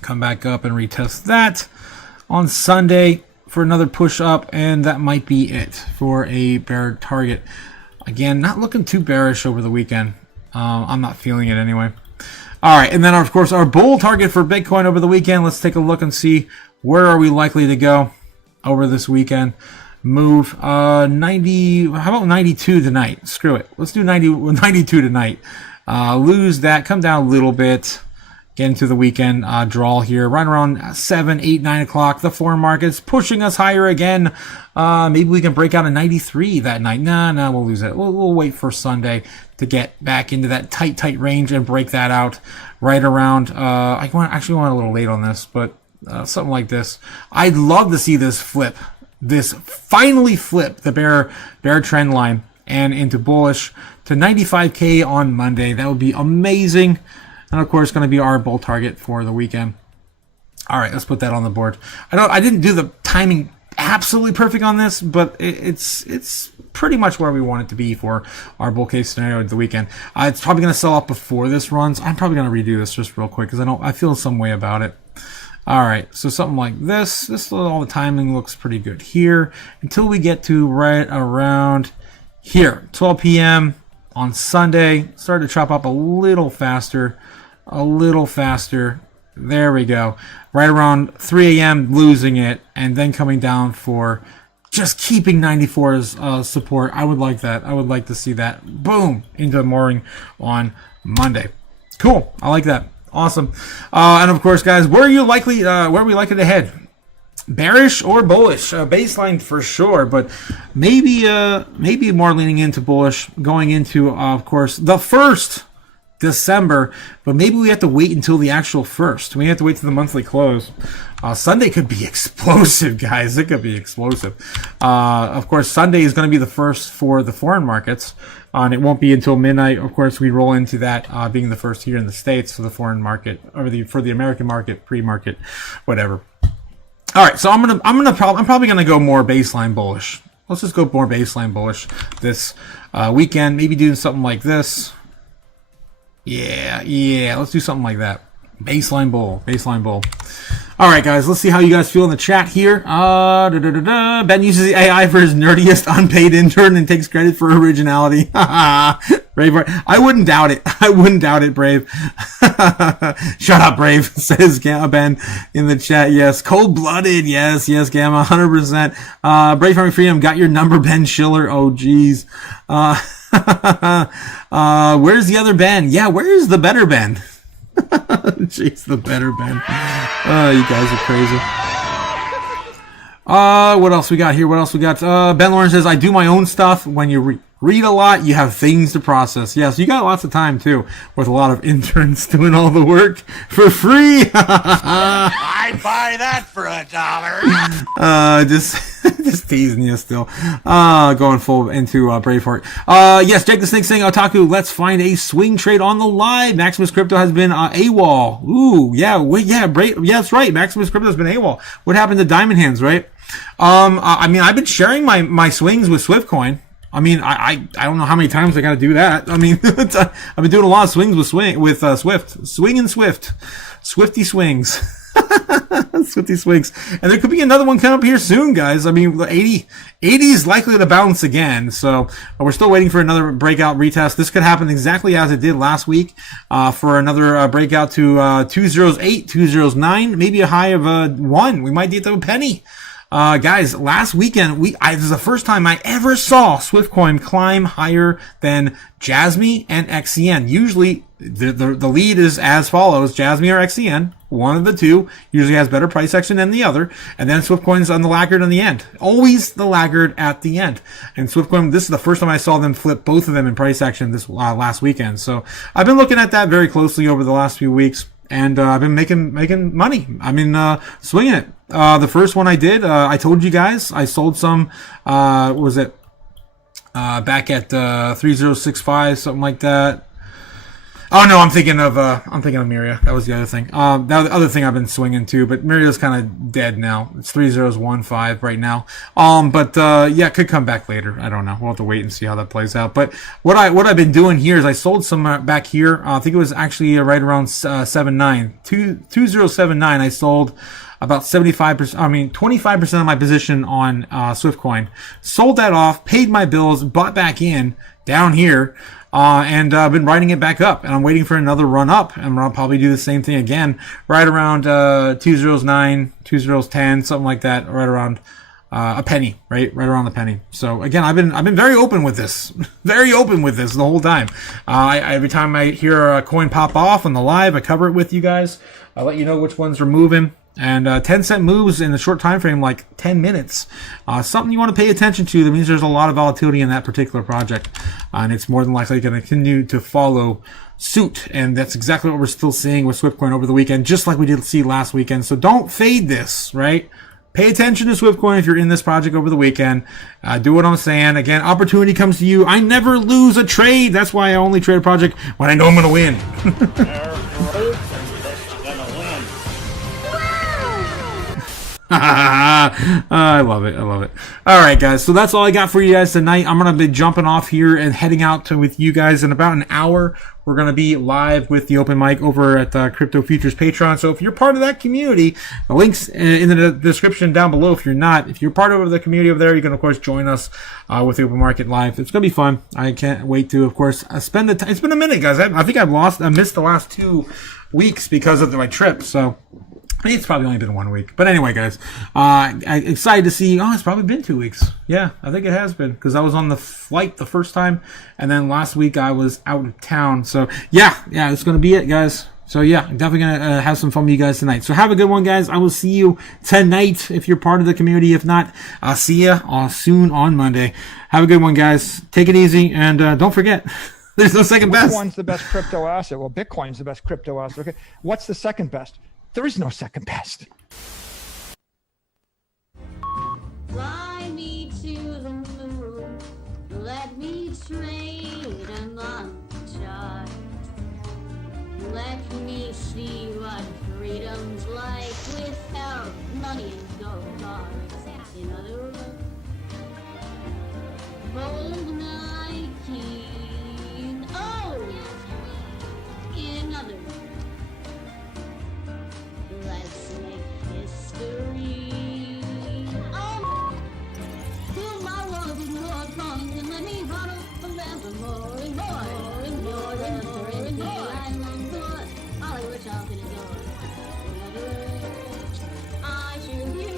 Come back up and retest that on Sunday for another push up, and that might be it for a bear target. Again, not looking too bearish over the weekend. I'm not feeling it anyway. All right, and then of course our bull target for Bitcoin over the weekend. Let's take a look and see where are we likely to go over this weekend. Move 90. How about 92 tonight? Screw it. Let's do 92 tonight. Lose that. Come down a little bit. Get into the weekend draw here, right around 7, 8, 9 o'clock. The foreign market's pushing us higher again. Maybe we can break out a 93 that night. Nah, we'll lose it. We'll wait for Sunday to get back into that tight range and break that out right around. I actually went a little late on this, but something like this. I'd love to see this flip. This finally flip the bear trend line and into bullish to 95K on Monday. That would be amazing. And of course, going to be our bull target for the weekend. All right, let's put that on the board. I didn't do the timing absolutely perfect on this, but it's pretty much where we want it to be for our bull case scenario at the weekend. It's probably going to sell off before this runs. I'm probably going to redo this just real quick because I feel some way about it. All right, so something like this. All the timing looks pretty good here until we get to right around here, 12 p.m. on Sunday. Start to chop up a little faster. There we go. Right around 3 a.m. losing it and then coming down for just keeping 94's support. I would like that. I would like to see that. Boom! Into mooring on Monday. Cool. I like that. Awesome. And of course, guys, where are we likely to head? Bearish or bullish? Baseline for sure, but maybe more leaning into bullish going into, of course, the 1st December, but maybe we have to wait until the actual 1st. We have to wait till the monthly close. Sunday could be explosive, guys. It could be explosive. Of course, Sunday is going to be the 1st for the foreign markets, and it won't be until midnight. Of course, we roll into that being the 1st here in the States for the foreign market, or for the American market, pre-market, whatever. All right, so I'm probably gonna go more baseline bullish. Let's just go more baseline bullish this weekend. Maybe doing something like this. Yeah. Let's do something like that. Baseline bull. All right, guys. Let's see how you guys feel in the chat here. Ben uses the AI for his nerdiest unpaid intern and takes credit for originality. Brave. I wouldn't doubt it, Brave. Shut up, Brave, says Ben in the chat. Yes. Cold-blooded. Yes, Gamma. 100%. Brave Army Freedom. Got your number, Ben Schiller. Oh, geez. Where's the other Ben? Yeah, where's the better Ben? Jeez, the better Ben. You guys are crazy. What else we got here? Ben Lawrence says, I do my own stuff. When you read a lot, you have things to process. Yes, you got lots of time, too, with a lot of interns doing all the work for free. I'd buy that for $1. Just teasing you still. Going full into Braveheart. Yes, Jake the Snake saying, Otaku, let's find a swing trade on the live. Maximus Crypto has been AWOL. Ooh, yeah, that's right. Maximus Crypto has been AWOL. What happened to Diamond Hands, right? I mean, I've been sharing my swings with SwiftCoin. I mean, I don't know how many times I got to do that. I mean, I've been doing a lot of swings with Swift. Swing and Swift. Swifty swings. Swifty swings. And there could be another one coming up here soon, guys. I mean, 80 is likely to bounce again. So we're still waiting for another breakout retest. This could happen exactly as it did last week for another breakout to 208, 209, maybe a high of 1. We might get to a penny. Guys, last weekend, this is the first time I ever saw Swiftcoin climb higher than Jasmy and XCN. Usually, the lead is as follows: Jasmy or XCN. One of the two usually has better price action than the other, and then Swiftcoin's on the laggard on the end. Always the laggard at the end. And Swiftcoin, this is the first time I saw them flip both of them in price action this last weekend. So I've been looking at that very closely over the last few weeks, and I've been making money. I mean, swinging it. The first one I did, I told you guys, I sold some, what was it? Back at 3065, something like that. Oh no, I'm thinking of Miria. That was the other thing. That was the other thing I've been swinging too, but Miria's kind of dead now. It's 3015 right now. But yeah, it could come back later. I don't know. We'll have to wait and see how that plays out. But what I've been doing here is I sold some back here. I think it was actually right around 2079. I sold about 25% of my position on Swiftcoin. Sold that off, paid my bills, bought back in down here. And I've been riding it back up, and I'm waiting for another run up, and I'll probably do the same thing again, right around 2009, 2010, something like that, right around a penny, right around the penny. So again, I've been very open with this, very open with this the whole time. Every time I hear a coin pop off on the live, I cover it with you guys. I let you know which ones are moving. And 10-cent moves in a short time frame, like 10 minutes. Something you want to pay attention to. That means there's a lot of volatility in that particular project. And it's more than likely going to continue to follow suit. And that's exactly what we're still seeing with Swiftcoin over the weekend, just like we did see last weekend. So don't fade this, right? Pay attention to Swiftcoin if you're in this project over the weekend. Do what I'm saying. Again, opportunity comes to you. I never lose a trade. That's why I only trade a project when I know I'm going to win. I love it. All right, guys. So that's all I got for you guys tonight. I'm going to be jumping off here and heading out with you guys in about an hour. We're going to be live with the open mic over at Crypto Futures Patreon. So if you're part of that community, the link's in the description down below. If you're not, if you're part of the community over there, you can, of course, join us with the open market live. It's going to be fun. I can't wait to, of course, spend the time. It's been a minute, guys. I think I missed the last 2 weeks because of my trip. So it's probably only been 1 week. But anyway, guys, I'm excited to see. Oh, it's probably been 2 weeks. Yeah, I think it has been, because I was on the flight the first time, and then last week I was out of town. So yeah, it's going to be it, guys. So yeah, I'm definitely going to have some fun with you guys tonight. So have a good one, guys. I will see you tonight if you're part of the community. If not, I'll see you soon on Monday. Have a good one, guys. Take it easy, and don't forget, there's no second best. Which one's the best crypto asset? Well, Bitcoin's the best crypto asset. Okay, what's the second best? There is no second best. Fly me to the moon. Let me trade among giants. Let me see what freedom's like without money and gold bars. In other words, bold Nike. Oh! In other words, let's make history. Oh, fill my world with more coins and let me huddle forevermore and more and more and more and more. I long for Hollywood talking and door. I choose you.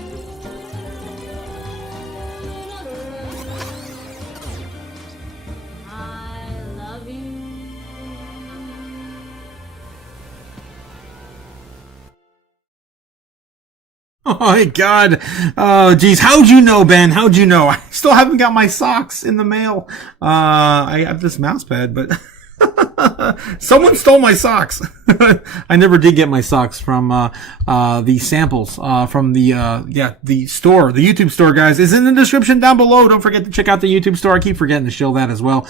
I love you. Oh my God. Oh geez. How'd you know, Ben? How'd you know? I still haven't got my socks in the mail. I have this mouse pad, but someone stole my socks. I never did get my socks from the samples from the store, the YouTube store, guys. Is in the description down below. Don't forget to check out the YouTube store. I keep forgetting to show that as well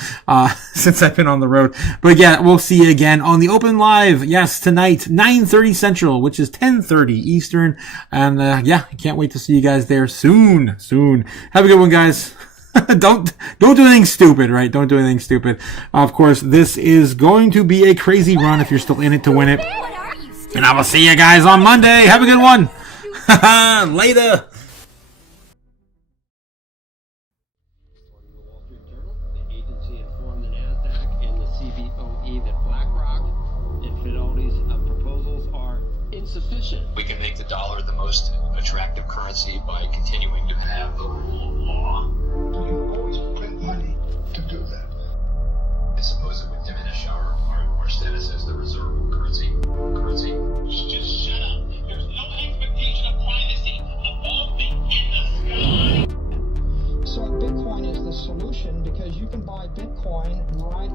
since I've been on the road. But yeah, we'll see you again on the open live. Yes, tonight, 9:30 Central, which is 10:30 Eastern. And yeah, I can't wait to see you guys there soon. Have a good one, guys. Don't do anything stupid, right? Don't do anything stupid. Of course, this is going to be a crazy run if you're still in it to win it. And I will see you guys on Monday. Have a good one. Later. The agency informed the NASDAQ and the CBOE that BlackRock and Fidelity's proposals are insufficient. We can make the dollar the most attractive currency by continuing to have the rule of law. You always print money to do that. I suppose it would diminish our status as the reserve currency. Just shut up. There's no expectation of privacy above me in the sky. So Bitcoin is the solution because you can buy Bitcoin right